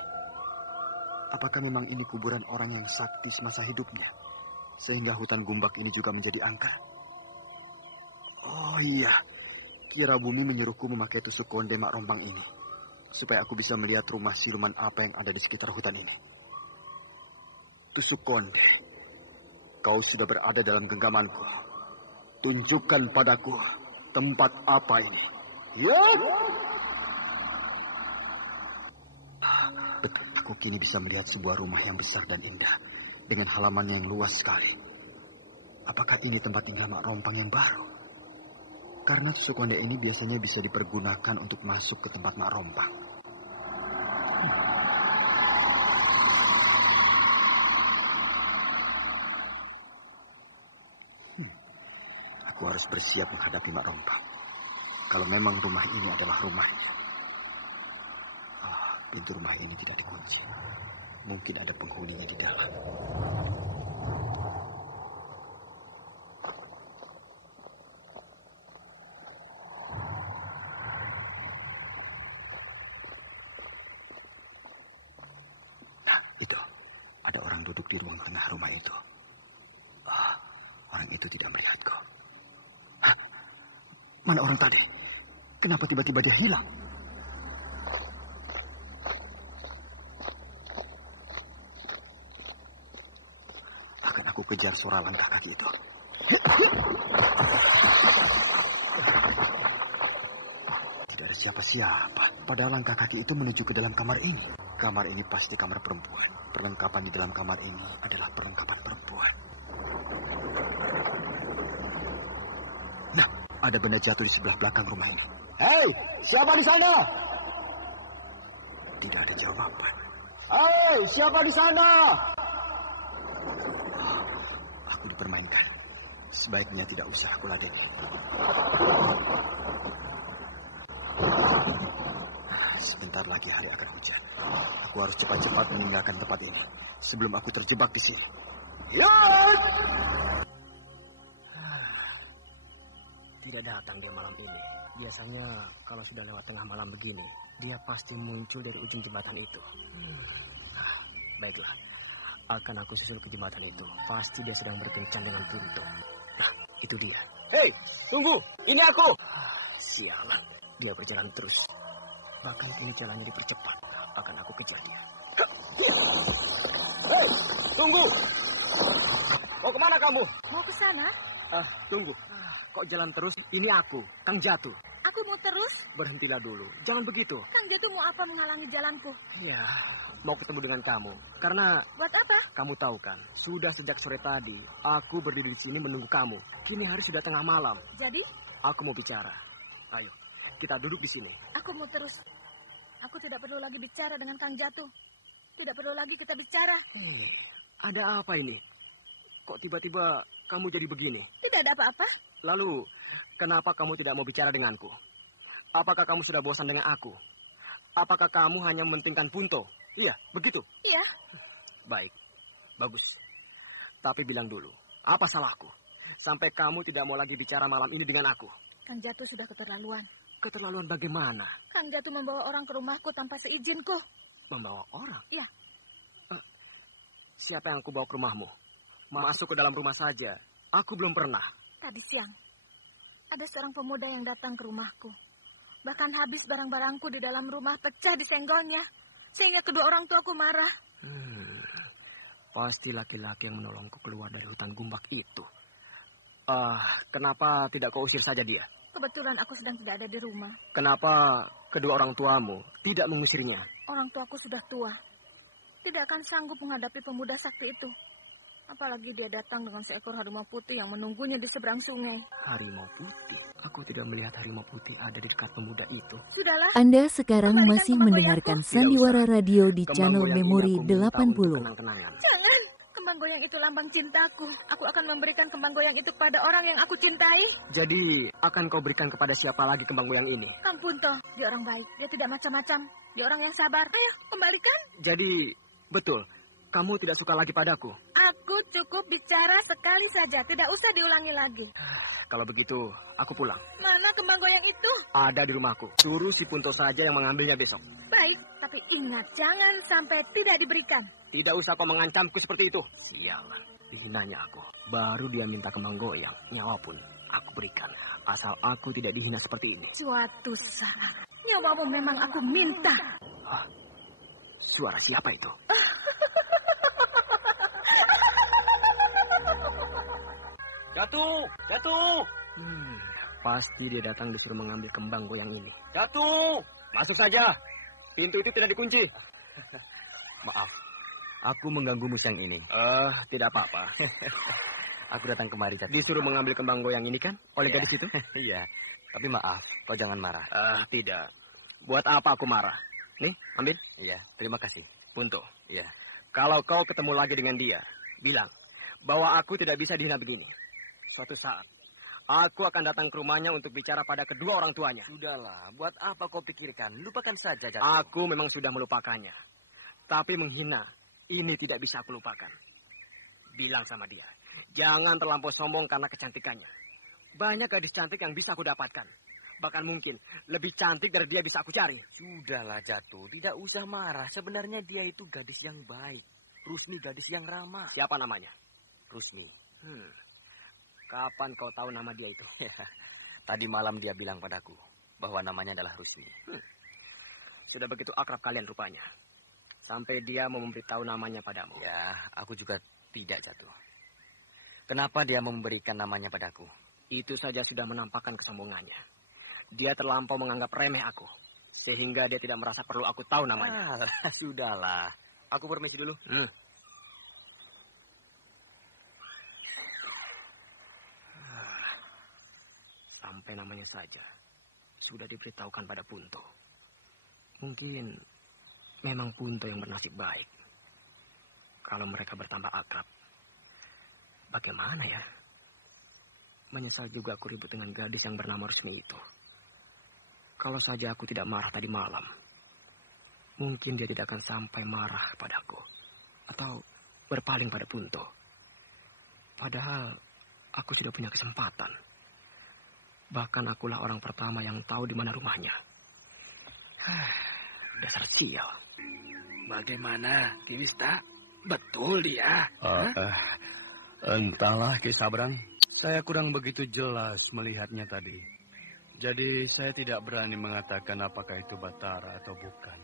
Apakah memang ini kuburan orang yang sakti semasa hidupnya? Sehingga hutan Gombak ini juga menjadi angker. Oh iya, Kirabumi menyuruhku memakai tusuk konde Mak Rompang ini. Supaya aku bisa melihat rumah siluman apa yang ada di sekitar hutan ini. Tusuk konde, kau sudah berada dalam genggamanku. Tunjukkan padaku tempat apa ini. Ya! Betul, aku kini bisa melihat sebuah rumah yang besar dan indah. Dengan halaman yang luas sekali. Apakah ini tempat tinggal Mak Rompang yang baru? Karena tusuk konde ini biasanya bisa dipergunakan untuk masuk ke tempat Mak Rompang. Aku harus bersiap menghadapi Mak Rompang. Kalau memang rumah ini adalah rumahnya. Pintu rumah ini tidak dikunci. Mungkin ada penghuninya di dalam. Nah, itu. Ada orang duduk di ruang tengah rumah itu. Orang itu tidak melihatku. Mana orang tadi? Kenapa tiba-tiba dia hilang? Aku kejar suara langkah kaki itu. Tidak ada siapa-siapa. Padahal langkah kaki itu menuju ke dalam kamar ini. Kamar ini pasti kamar perempuan. Perlengkapan di dalam kamar ini adalah perlengkapan perempuan. Nah, ada benda jatuh di sebelah belakang rumah ini. Hei, siapa di sana? Tidak ada jawaban. Hei, siapa di sana? Aku dipermainkan. Sebaiknya tidak usah aku ladeni. Sebentar lagi hari akan hujan. Aku harus cepat-cepat meninggalkan tempat ini sebelum aku terjebak di sini. Tidak datang dia malam ini. Biasanya kalau sudah lewat tengah malam begini, dia pasti muncul dari ujung jembatan itu. Baiklah, akan aku susul ke jembatan itu. Pasti dia sedang berkencan dengan Punto. Nah, itu dia. Hei, tunggu, ini aku. Sialan, dia berjalan terus. Bahkan kini jalannya dipercepat. Akan aku kejar dia. Hei, tunggu. Mau kemana kamu? Mau ke sana? Tunggu. Kok jalan terus? Ini aku, Kang Jatuh. Aku mau terus. Berhentilah dulu. Jangan begitu. Kang Jatuh mau apa menghalangi jalanku? Ya, mau ketemu dengan kamu. Karena... Buat apa? Kamu tahu kan, sudah sejak sore tadi, aku berdiri di sini menunggu kamu. Kini hari sudah tengah malam. Jadi? Aku mau bicara. Ayo, kita duduk di sini. Aku mau terus. Aku tidak perlu lagi bicara dengan Kang Jatuh. Tidak perlu lagi kita bicara. Ada apa ini? Kok tiba-tiba kamu jadi begini? Tidak ada apa-apa. Lalu, kenapa kamu tidak mau bicara denganku? Apakah kamu sudah bosan dengan aku? Apakah kamu hanya mementingkan Punto? Iya, begitu? Iya. Baik, bagus. Tapi bilang dulu, apa salahku? Sampai kamu tidak mau lagi bicara malam ini dengan aku. Kang Jatuh sudah keterlaluan. Keterlaluan bagaimana? Kang Jatuh membawa orang ke rumahku tanpa seizinku. Membawa orang? Iya. Siapa yang aku bawa ke rumahmu? Masuk ke dalam rumah saja. Aku belum pernah. Tadi siang, ada seorang pemuda yang datang ke rumahku. Bahkan habis barang-barangku di dalam rumah pecah disenggolnya. Sehingga kedua orang tuaku marah. Pasti laki-laki yang menolongku keluar dari hutan gumbak itu. Kenapa tidak kau usir saja dia? Kebetulan aku sedang tidak ada di rumah. Kenapa kedua orang tuamu tidak mengusirnya? Orang tuaku sudah tua. Tidak akan sanggup menghadapi pemuda sakti itu. Apalagi dia datang dengan seekor harimau putih yang menunggunya di seberang sungai. Harimau putih? Aku tidak melihat harimau putih ada di dekat pemuda itu. Sudahlah. Anda sekarang masih mendengarkan Sandiwara Radio di channel Memori 80. Jangan. Kembang goyang itu lambang cintaku. Aku akan memberikan kembang goyang itu kepada orang yang aku cintai. Jadi, akan kau berikan kepada siapa lagi kembang goyang ini? Kang Punto. Dia orang baik. Dia tidak macam-macam. Dia orang yang sabar. Ayo, kembalikan. Jadi, betul. Kamu tidak suka lagi padaku? Aku cukup bicara sekali saja. Tidak usah diulangi lagi. Kalau begitu, aku pulang. Mana kembang goyang itu? Ada di rumahku. Suruh si Punto saja yang mengambilnya besok. Baik, tapi ingat, jangan sampai tidak diberikan. Tidak usah kau mengancamku seperti itu. Sialan, dihinanya aku. Baru dia minta kembang goyang, nyawa pun aku berikan. Asal aku tidak dihina seperti ini. Suatu saat, nyawamu memang aku minta. Suara siapa itu? Jatuh. Pasti dia datang disuruh mengambil kembang goyang ini. Jatuh. Masuk saja. Pintu itu tidak dikunci. Maaf, aku mengganggumu siang ini. Tidak apa-apa. Aku datang kemari, Jatuh. Disuruh mengambil kembang goyang ini kan? Oleh gadis itu? Iya, tapi maaf, kau jangan marah. Tidak. Buat apa aku marah? Nih, ambil. Iya, terima kasih. Punto. Iya. Kalau kau ketemu lagi dengan dia, bilang bahwa aku tidak bisa dihina begini. Suatu saat, aku akan datang ke rumahnya untuk bicara pada kedua orang tuanya. Sudahlah, buat apa kau pikirkan? Lupakan saja, Jatuh. Aku memang sudah melupakannya. Tapi menghina, ini tidak bisa aku lupakan. Bilang sama dia, jangan terlampau sombong karena kecantikannya. Banyak gadis cantik yang bisa aku dapatkan. Bahkan mungkin lebih cantik dari dia bisa aku cari. Sudahlah, Jatuh. Tidak usah marah. Sebenarnya dia itu gadis yang baik. Rusmi gadis yang ramah. Siapa namanya? Rusmi. Kapan kau tahu nama dia itu? Tadi malam dia bilang padaku bahwa namanya adalah Rusmi. Sudah begitu akrab kalian rupanya. Sampai dia mau memberitahu namanya padamu. Ya, aku juga tidak, Jatuh. Kenapa dia memberikan namanya padaku? Itu saja sudah menampakkan kesombongannya. Dia terlampau menganggap remeh aku. Sehingga dia tidak merasa perlu aku tahu namanya. Sudahlah. Aku permisi dulu. Sampai namanya saja sudah diberitahukan pada Punto. Mungkin memang Punto yang bernasib baik. Kalau mereka bertambah akrab, bagaimana ya? menyesal juga aku ribut dengan gadis yang bernama Rusmi itu. Kalau saja aku tidak marah tadi malam, mungkin dia tidak akan sampai marah padaku atau berpaling pada Punto. Padahal aku sudah punya kesempatan. Bahkan akulah orang pertama yang tahu di mana rumahnya. Dasar sial. Bagaimana, Ki Wista? Betul dia? Entahlah, Ki Sabrang. Saya kurang begitu jelas melihatnya tadi. Jadi saya tidak berani mengatakan apakah itu Batara atau bukan.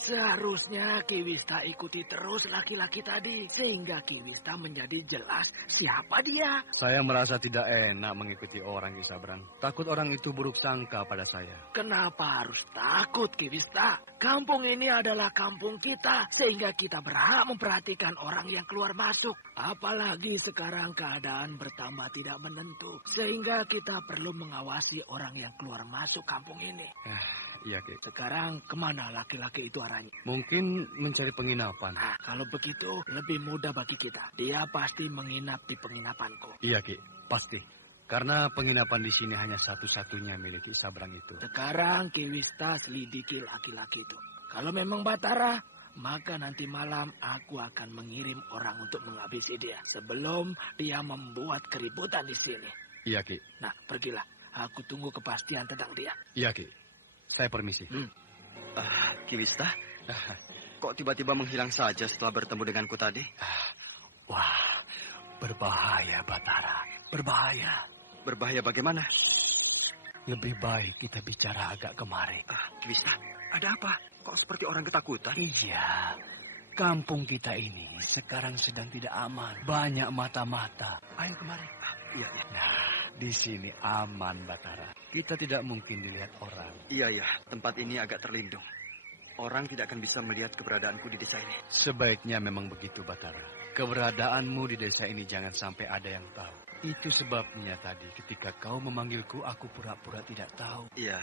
Seharusnya Ki Wista ikuti terus laki-laki tadi, sehingga Ki Wista menjadi jelas siapa dia. Saya merasa tidak enak mengikuti orang, Ki Sabrang. Takut orang itu buruk sangka pada saya. Kenapa harus takut, Ki Wista? Kampung ini adalah kampung kita, sehingga kita berhak memperhatikan orang yang keluar masuk. Apalagi sekarang keadaan bertambah tidak menentu, sehingga kita perlu mengawasi orang yang keluar masuk kampung ini. Iya, Ki. Sekarang kemana laki-laki itu arahnya? Mungkin mencari penginapan. Kalau begitu lebih mudah bagi kita. Dia pasti menginap di penginapanku. Iya, Ki. Pasti. Karena penginapan di sini hanya satu-satunya milik Ki Sabrang itu. Sekarang Ki Wista selidiki laki-laki itu. Kalau memang Batara, maka nanti malam aku akan mengirim orang untuk menghabisi dia sebelum dia membuat keributan di sini. Iya, Ki. Nah, pergilah. Aku tunggu kepastian tentang dia. Iya, Ki. Saya permisi. Ki Wista, kok tiba-tiba menghilang saja setelah bertemu denganku tadi? Wah, berbahaya, Batara. Berbahaya. Berbahaya bagaimana? Lebih baik kita bicara agak kemari. Ki Wista, ada apa? Kok seperti orang ketakutan? Iya. Kampung kita ini sekarang sedang tidak aman. Banyak mata-mata. Ayo kemari. Iya. Nah, di sini aman, Batara. Kita tidak mungkin dilihat orang. Iya. Tempat ini agak terlindung. Orang tidak akan bisa melihat keberadaanku di desa ini. Sebaiknya memang begitu, Batara. Keberadaanmu di desa ini jangan sampai ada yang tahu. Itu sebabnya tadi ketika kau memanggilku, aku pura-pura tidak tahu. Iya.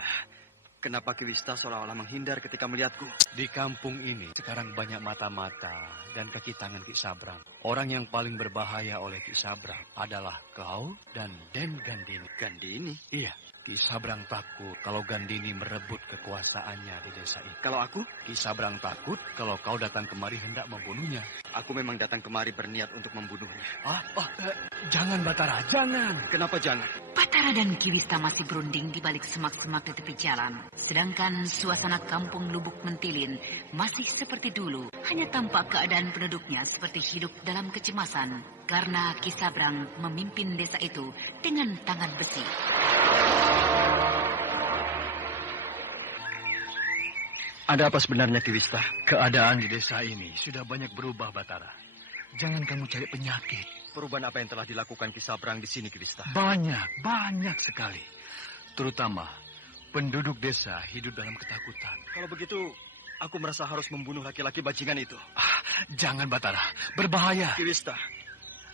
Kenapa Ki Wista seolah-olah menghindar ketika melihatku? Di kampung ini sekarang banyak mata-mata dan kaki tangan Ki Sabrang. Orang yang paling berbahaya oleh Ki Sabrang adalah kau dan Den Gandini. Gandini? Iya. Ki Sabrang takut kalau Gandini merebut kekuasaannya di desa ini. Kalau aku? Ki Sabrang takut kalau kau datang kemari hendak membunuhnya. Aku memang datang kemari berniat untuk membunuhnya. Jangan, Batara, jangan. Kenapa jangan? Batara dan Ki Wista masih berunding di balik semak-semak di tepi jalan. Sedangkan suasana kampung Lubuk Mentilin masih seperti dulu. Hanya tampak keadaan penduduknya seperti hidup dalam kecemasan. Karena Ki Sabrang memimpin desa itu dengan tangan besi. Ada apa sebenarnya, Ki Wista? Keadaan di desa ini sudah banyak berubah, Batara. Jangan kamu cari penyakit. Perubahan apa yang telah dilakukan Ki Sabrang di sini, Ki Wista? Banyak sekali. Terutama penduduk desa hidup dalam ketakutan. Kalau begitu, aku merasa harus membunuh laki-laki bajingan itu. Jangan, Batara. Berbahaya. Ki Wista,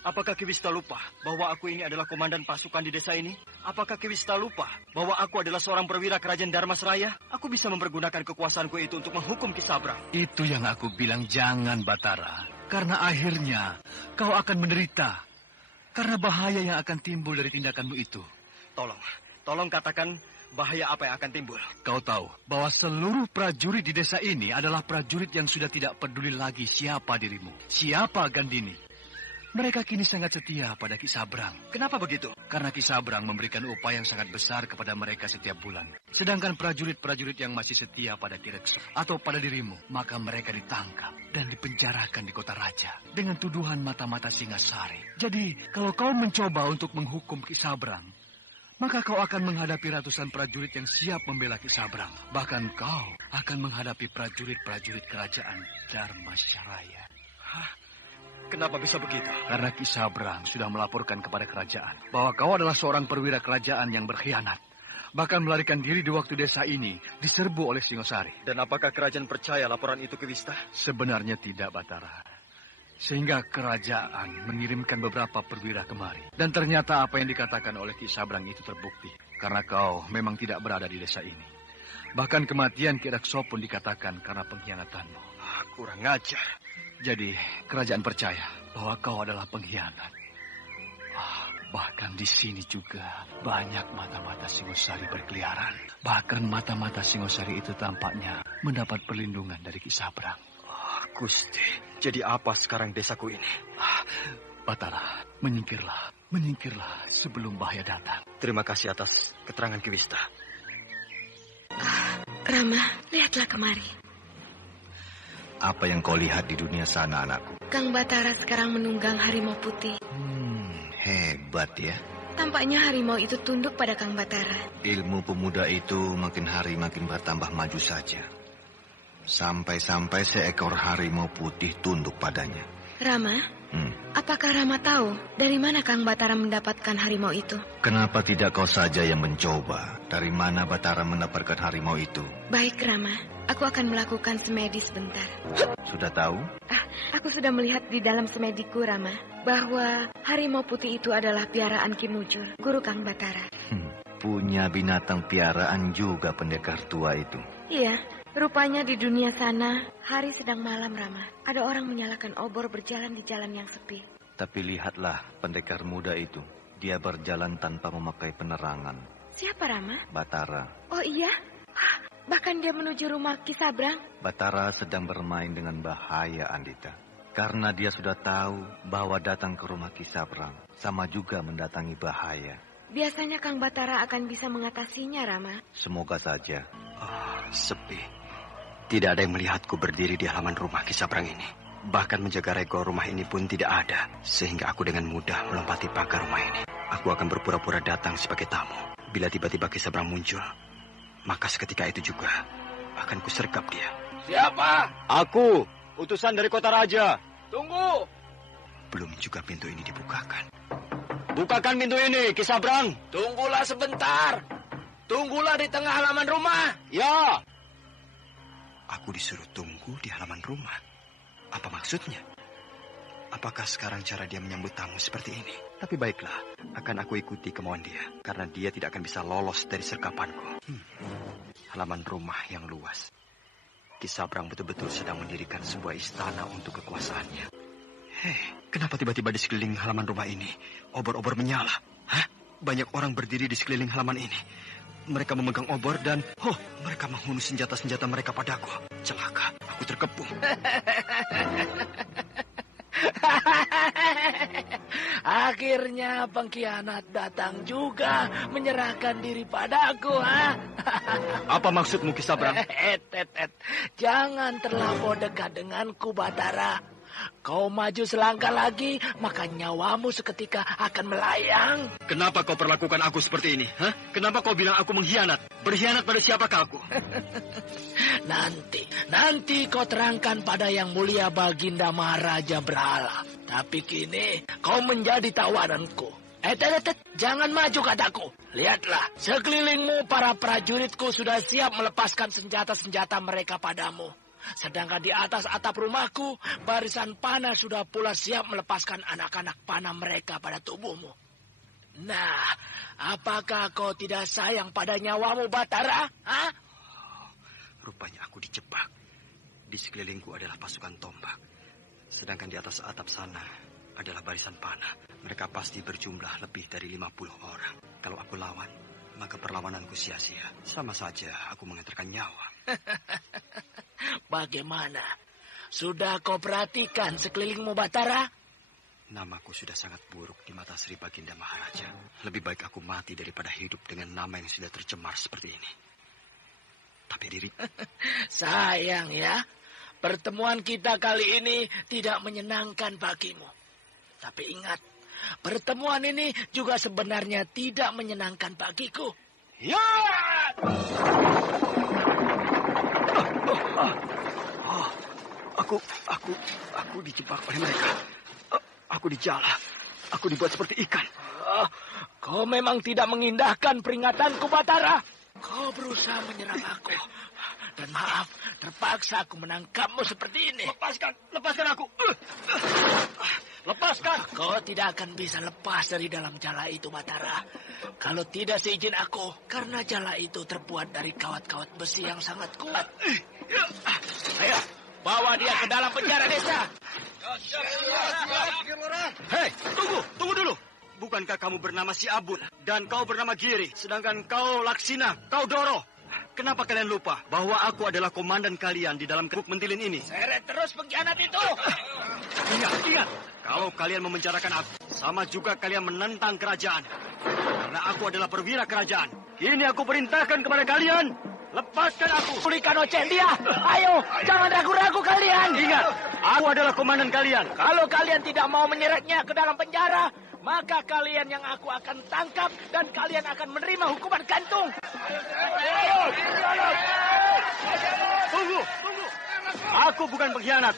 apakah Ki Wista lupa bahwa aku ini adalah komandan pasukan di desa ini? Apakah Ki Wista lupa bahwa aku adalah seorang perwira kerajaan Dharmasraya? Aku bisa mempergunakan kekuasaanku itu untuk menghukum Ki Sabrang. Itu yang aku bilang, jangan, Batara. Karena akhirnya kau akan menderita. Karena bahaya yang akan timbul dari tindakanmu itu. Tolong katakan bahaya apa yang akan timbul. Kau tahu bahwa seluruh prajurit di desa ini adalah prajurit yang sudah tidak peduli lagi siapa dirimu, siapa Gandini. Mereka kini sangat setia pada Ki Sabrang. Kenapa begitu? Karena Ki Sabrang memberikan upah yang sangat besar kepada mereka setiap bulan. Sedangkan prajurit-prajurit yang masih setia pada Ki Rekso atau pada dirimu, maka mereka ditangkap dan dipenjarakan di kota raja dengan tuduhan mata-mata Singasari. Jadi, kalau kau mencoba untuk menghukum Ki Sabrang, maka kau akan menghadapi ratusan prajurit yang siap membela Ki Sabrang. Bahkan kau akan menghadapi prajurit-prajurit kerajaan Dharmasraya. Kenapa bisa begitu? Karena Ki Sabrang sudah melaporkan kepada kerajaan bahwa kau adalah seorang perwira kerajaan yang berkhianat. Bahkan melarikan diri di waktu desa ini diserbu oleh Singosari. Dan apakah kerajaan percaya laporan itu, Ki Wista? Sebenarnya tidak, Batara. Sehingga kerajaan mengirimkan beberapa perwira kemari. Dan ternyata apa yang dikatakan oleh Ki Sabrang itu terbukti. Karena kau memang tidak berada di desa ini. Bahkan kematian Ki Rekso pun dikatakan karena pengkhianatanmu. Kurang ajar. Jadi kerajaan percaya bahwa kau adalah pengkhianat. Bahkan di sini juga banyak mata-mata Singosari berkeliaran. Bahkan mata-mata Singosari itu tampaknya mendapat perlindungan dari Ki Sabrang. Gusti, jadi apa sekarang desaku ini? Batara, menyingkirlah. Menyingkirlah sebelum bahaya datang. Terima kasih atas keterangan Ki Wista. Rama, lihatlah kemari. Apa yang kau lihat di dunia sana, anakku? Kang Batara sekarang menunggang harimau putih. Hebat ya. Tampaknya harimau itu tunduk pada Kang Batara. Ilmu pemuda itu makin hari makin bertambah maju saja. Sampai-sampai seekor harimau putih tunduk padanya. Rama, apakah Rama tahu dari mana Kang Batara mendapatkan harimau itu? Kenapa tidak kau saja yang mencoba? Dari mana Batara mendapatkan harimau itu? Baik, Rama. Aku akan melakukan semedi sebentar. Sudah tahu? Aku sudah melihat di dalam semediku, Rama, bahwa harimau putih itu adalah piaraan Ki Mujur, guru Kang Batara. Punya binatang piaraan juga pendekar tua itu. Iya, rupanya di dunia sana, hari sedang malam, Rama. Ada orang menyalakan obor berjalan di jalan yang sepi. Tapi lihatlah pendekar muda itu. Dia berjalan tanpa memakai penerangan. Siapa, Rama? Batara. Oh iya? Bahkan dia menuju rumah Ki Sabrang. Batara sedang bermain dengan bahaya, Andita. Karena dia sudah tahu bahwa datang ke rumah Ki Sabrang sama juga mendatangi bahaya. Biasanya Kang Batara akan bisa mengatasinya, Rama. Semoga saja. Sepi. Tidak ada yang melihatku berdiri di halaman rumah Ki Sabrang ini. Bahkan menjaga rego rumah ini pun tidak ada. Sehingga aku dengan mudah melompati pagar rumah ini. Aku akan berpura-pura datang sebagai tamu. Bila tiba-tiba Ki Sabrang muncul, maka seketika itu juga akan kusergap dia. Siapa? Aku, utusan dari kota raja. Tunggu. Belum juga pintu ini dibukakan. Bukakan pintu ini, Ki Sabrang. Tunggulah sebentar. Tunggulah di tengah halaman rumah. Ya. Aku disuruh tunggu di halaman rumah. Apa maksudnya? Apakah sekarang cara dia menyambut tamu seperti ini? Tapi baiklah, akan aku ikuti kemauan dia. Karena dia tidak akan bisa lolos dari sergapanku. Halaman rumah yang luas. Ki Sabrang betul-betul sedang mendirikan sebuah istana untuk kekuasaannya. Kenapa tiba-tiba di sekeliling halaman rumah ini obor-obor menyala? Banyak orang berdiri di sekeliling halaman ini. Mereka memegang obor dan, mereka menghunus senjata-senjata mereka padaku. Celaka, aku terkepung. Akhirnya pengkhianat datang juga menyerahkan diri padaku, Apa maksudmu, Ki Sabrang? Jangan terlampau dekat denganku, Batara. Kau maju selangkah lagi, maka nyawamu seketika akan melayang. Kenapa kau perlakukan aku seperti ini? Kenapa kau bilang aku mengkhianat? Berkhianat pada siapakah aku? Nanti kau terangkan pada yang mulia Baginda Maharaja Berhala. Tapi kini kau menjadi tawaranku. Jangan maju kataku. Lihatlah, sekelilingmu para prajuritku sudah siap melepaskan senjata-senjata mereka padamu. Sedangkan di atas atap rumahku, barisan panah sudah pula siap melepaskan anak-anak panah mereka pada tubuhmu. Nah, apakah kau tidak sayang pada nyawamu, Batara? Rupanya aku dijebak. Di sekelilingku adalah pasukan tombak. Sedangkan di atas atap sana adalah barisan panah. Mereka pasti berjumlah lebih dari 50 orang. Kalau aku lawan, maka perlawananku sia-sia. Sama saja aku mengantarkan nyawa. Bagaimana? Sudah kau perhatikan sekelilingmu, Batara? Namaku sudah sangat buruk di mata Sri Baginda Maharaja. Lebih baik aku mati daripada hidup dengan nama yang sudah tercemar seperti ini. Tapi diri... Sayang ya, pertemuan kita kali ini tidak menyenangkan bagimu. Tapi ingat, pertemuan ini juga sebenarnya tidak menyenangkan bagiku. Ya! Aku dijebak oleh mereka. Aku dijala. Aku dibuat seperti ikan. Kau memang tidak mengindahkan peringatanku, Batara. Kau berusaha menyerang aku. Dan maaf, terpaksa aku menangkapmu seperti ini. Lepaskan aku. Lepaskan. Kau tidak akan bisa lepas dari dalam jala itu, Batara. Kalau tidak seizin aku, karena jala itu terbuat dari kawat-kawat besi yang sangat kuat. Ayo, bawa dia ke dalam penjara desa. Hei, tunggu dulu. Bukankah kamu bernama Si Abun dan kau bernama Giri, sedangkan kau Laksina, kau Doro? Kenapa kalian lupa bahwa aku adalah komandan kalian di dalam Buk Mentilin ini? Seret terus pengkhianat itu. Ingat. Kalau kalian memenjarakan aku, sama juga kalian menentang kerajaan. Karena aku adalah perwira kerajaan. Kini aku perintahkan kepada kalian, lepaskan aku. Pulihkan Ocen dia. Ayo, jangan ragu-ragu kalian. Ingat, aku adalah komandan kalian. Kalau kalian tidak mau menyeretnya ke dalam penjara, maka kalian yang aku akan tangkap dan kalian akan menerima hukuman gantung. Ayo. Tunggu. Aku bukan pengkhianat.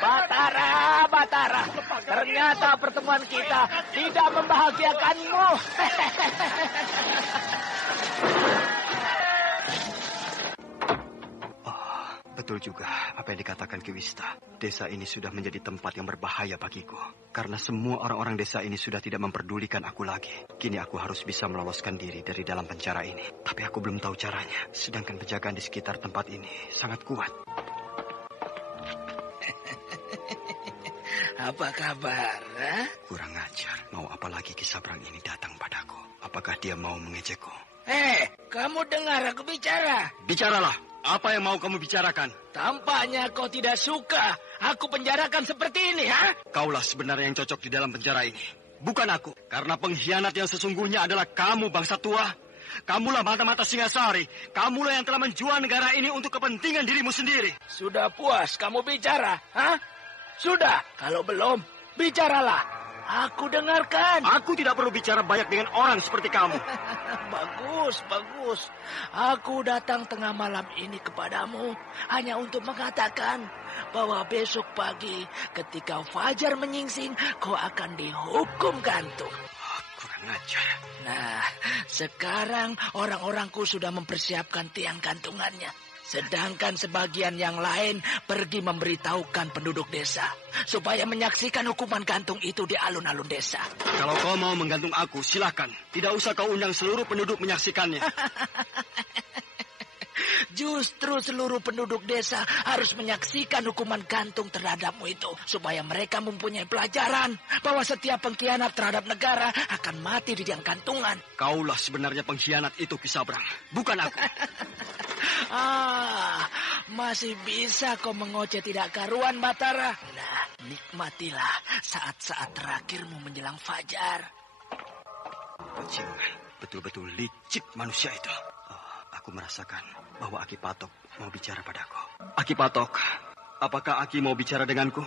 Batara. Ternyata pertemuan kita tidak membahagiakanmu. Betul juga apa yang dikatakan Ki Wista. Desa ini sudah menjadi tempat yang berbahaya bagiku. Karena semua orang-orang desa ini sudah tidak memperdulikan aku lagi. Kini aku harus bisa meloloskan diri dari dalam penjara ini. Tapi aku belum tahu caranya. Sedangkan penjagaan di sekitar tempat ini sangat kuat. Apa kabar? Kurang ajar. Mau apa lagi Ki Sabrang ini datang padaku? Apakah dia mau mengejekku? Kamu dengar aku bicara? Bicaralah. Apa yang mau kamu bicarakan? Tampaknya kau tidak suka aku penjarakan seperti ini, ha? Kaulah sebenarnya yang cocok di dalam penjara ini. Bukan aku. Karena pengkhianat yang sesungguhnya adalah kamu, bangsa tua. Kamulah mata-mata Singasari. Kamulah yang telah menjual negara ini untuk kepentingan dirimu sendiri. Sudah puas kamu bicara, ha? Sudah. Kalau belum, bicaralah. Aku dengarkan. Aku tidak perlu bicara banyak dengan orang seperti kamu. Bagus. Aku datang tengah malam ini kepadamu hanya untuk mengatakan bahwa besok pagi ketika fajar menyingsing kau akan dihukum gantung. Kurang ajar. Nah, sekarang orang-orangku sudah mempersiapkan tiang gantungannya. Sedangkan sebagian yang lain pergi memberitahukan penduduk desa supaya menyaksikan hukuman gantung itu di alun-alun desa. Kalau kau mau menggantung aku, silakan. Tidak usah kau undang seluruh penduduk menyaksikannya. Justru seluruh penduduk desa harus menyaksikan hukuman gantung terhadapmu itu supaya mereka mempunyai pelajaran bahwa setiap pengkhianat terhadap negara akan mati di tiang gantungan. Kaulah sebenarnya pengkhianat itu, Ki Sabrang, bukan aku. Masih bisa kau mengoceh tidak karuan, Batara. Nah, nikmatilah saat-saat terakhirmu menjelang fajar. Bajingan, betul-betul licik manusia itu. Aku merasakan bahwa Aki Patok mau bicara padaku. Aki Patok, apakah Aki mau bicara denganku?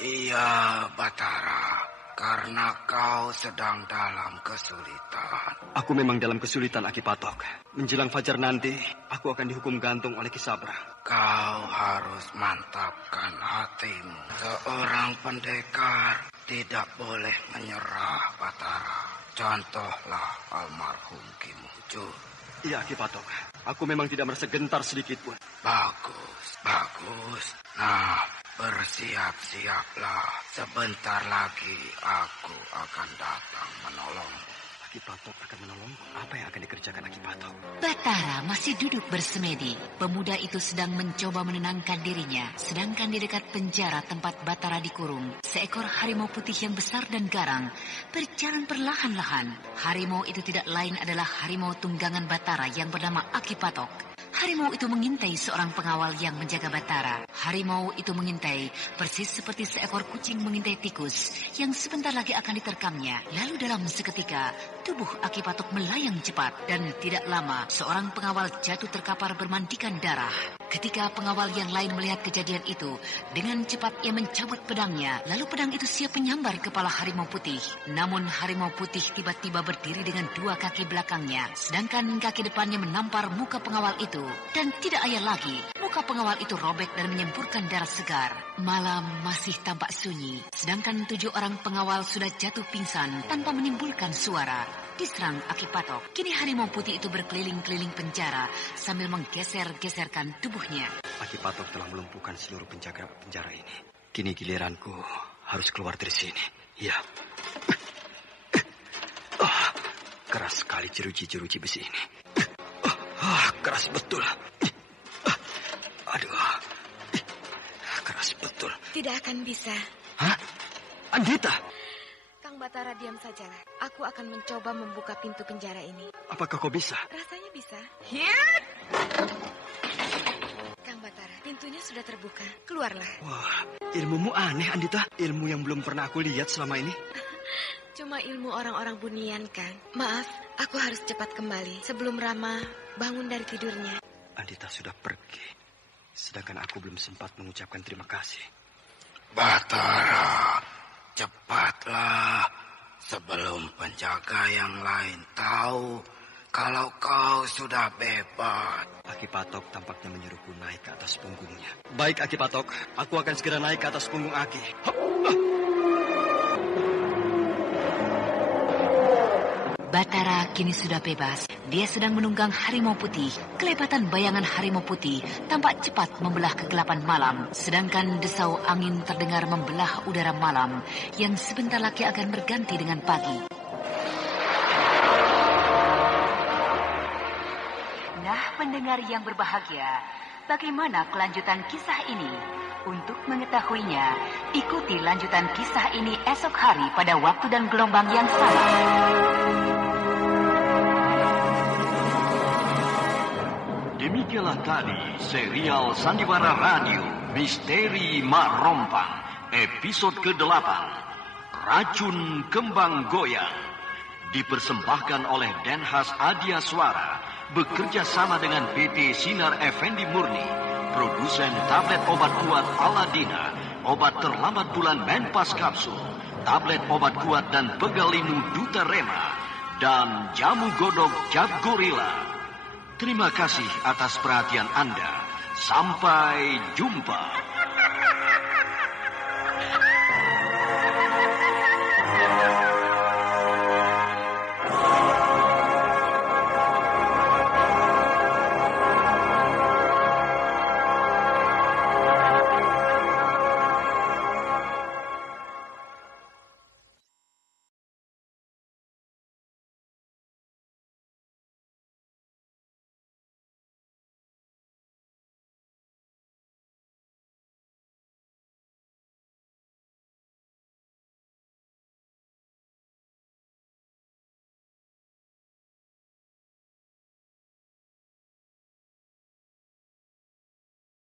Iya, Batara. Karena kau sedang dalam kesulitan. Aku memang dalam kesulitan, Aki Patok. Menjelang fajar nanti, aku akan dihukum gantung oleh Ki Sabrang. Kau harus mantapkan hatimu. Seorang pendekar tidak boleh menyerah, Batara. Contohlah almarhum Ki Mujur. Iya, Ki Patok. Aku memang tidak merasa gentar sedikit pun. Bagus. Nah, bersiap-siaplah. Sebentar lagi aku akan datang menolongmu. Aki Patok akan menolongmu? Apa yang akan dikerjakan Aki Patok? Batara masih duduk bersemedi. Pemuda itu sedang mencoba menenangkan dirinya. Sedangkan di dekat penjara tempat Batara dikurung, seekor harimau putih yang besar dan garang berjalan perlahan-lahan. Harimau itu tidak lain adalah harimau tunggangan Batara yang bernama Aki Patok. Harimau itu mengintai seorang pengawal yang menjaga Batara. Harimau itu mengintai persis seperti seekor kucing mengintai tikus yang sebentar lagi akan diterkamnya. Lalu dalam seketika, tubuh Aki Patok melayang cepat dan tidak lama seorang pengawal jatuh terkapar bermandikan darah. Ketika pengawal yang lain melihat kejadian itu, dengan cepat ia mencabut pedangnya, lalu pedang itu siap menyambar kepala harimau putih. Namun harimau putih tiba-tiba berdiri dengan dua kaki belakangnya, sedangkan kaki depannya menampar muka pengawal itu. Dan tidak ayal lagi, muka pengawal itu robek dan menyemburkan darah segar. Malam masih tampak sunyi, sedangkan 7 orang pengawal sudah jatuh pingsan tanpa menimbulkan suara. Diserang Aki Patok. Kini harimau putih itu berkeliling-keliling penjara sambil menggeser-geserkan tubuhnya. Aki Patok telah melumpuhkan seluruh penjaga penjara ini. Kini giliranku harus keluar dari sini. Ya. Keras sekali jeruji-jeruji besi ini. Keras betul. Aduh. Keras betul. Tidak akan bisa. Hah? Andita! Kang Batara, diam sajalah. Aku akan mencoba membuka pintu penjara ini. Apakah kau bisa? Rasanya bisa. Kang Batara, pintunya sudah terbuka. Keluarlah. Wah, ilmumu aneh, Andita. Ilmu yang belum pernah aku lihat selama ini. Cuma ilmu orang-orang bunian, Kang. Maaf, aku harus cepat kembali sebelum Rama bangun dari tidurnya. Andita sudah pergi, sedangkan aku belum sempat mengucapkan terima kasih. Batara, cepatlah sebelum penjaga yang lain tahu kalau kau sudah bebas. Aki Patok tampaknya menyuruhku naik ke atas punggungnya. Baik, Aki Patok, aku akan segera naik ke atas punggung Aki. Batara kini sudah bebas. Dia sedang menunggang harimau putih. Kelebatan bayangan harimau putih tampak cepat membelah kegelapan malam. Sedangkan desau angin terdengar membelah udara malam yang sebentar lagi akan berganti dengan pagi. Nah, pendengar yang berbahagia, bagaimana kelanjutan kisah ini? Untuk mengetahuinya, ikuti lanjutan kisah ini esok hari pada waktu dan gelombang yang sama. Demikianlah tadi serial Sandiwara Radio Misteri Mak Rompang episode ke-8 Racun Kembang Goyang dipersembahkan oleh Denhas Adia Suara bekerja sama dengan PT Sinar Effendi Murni, produsen tablet obat kuat Aladina, obat terlambat bulan Menpas Kapsul, tablet obat kuat dan pegalinu Duta Rema, dan jamu godok Jab Gorilla. Terima kasih atas perhatian Anda. Sampai jumpa.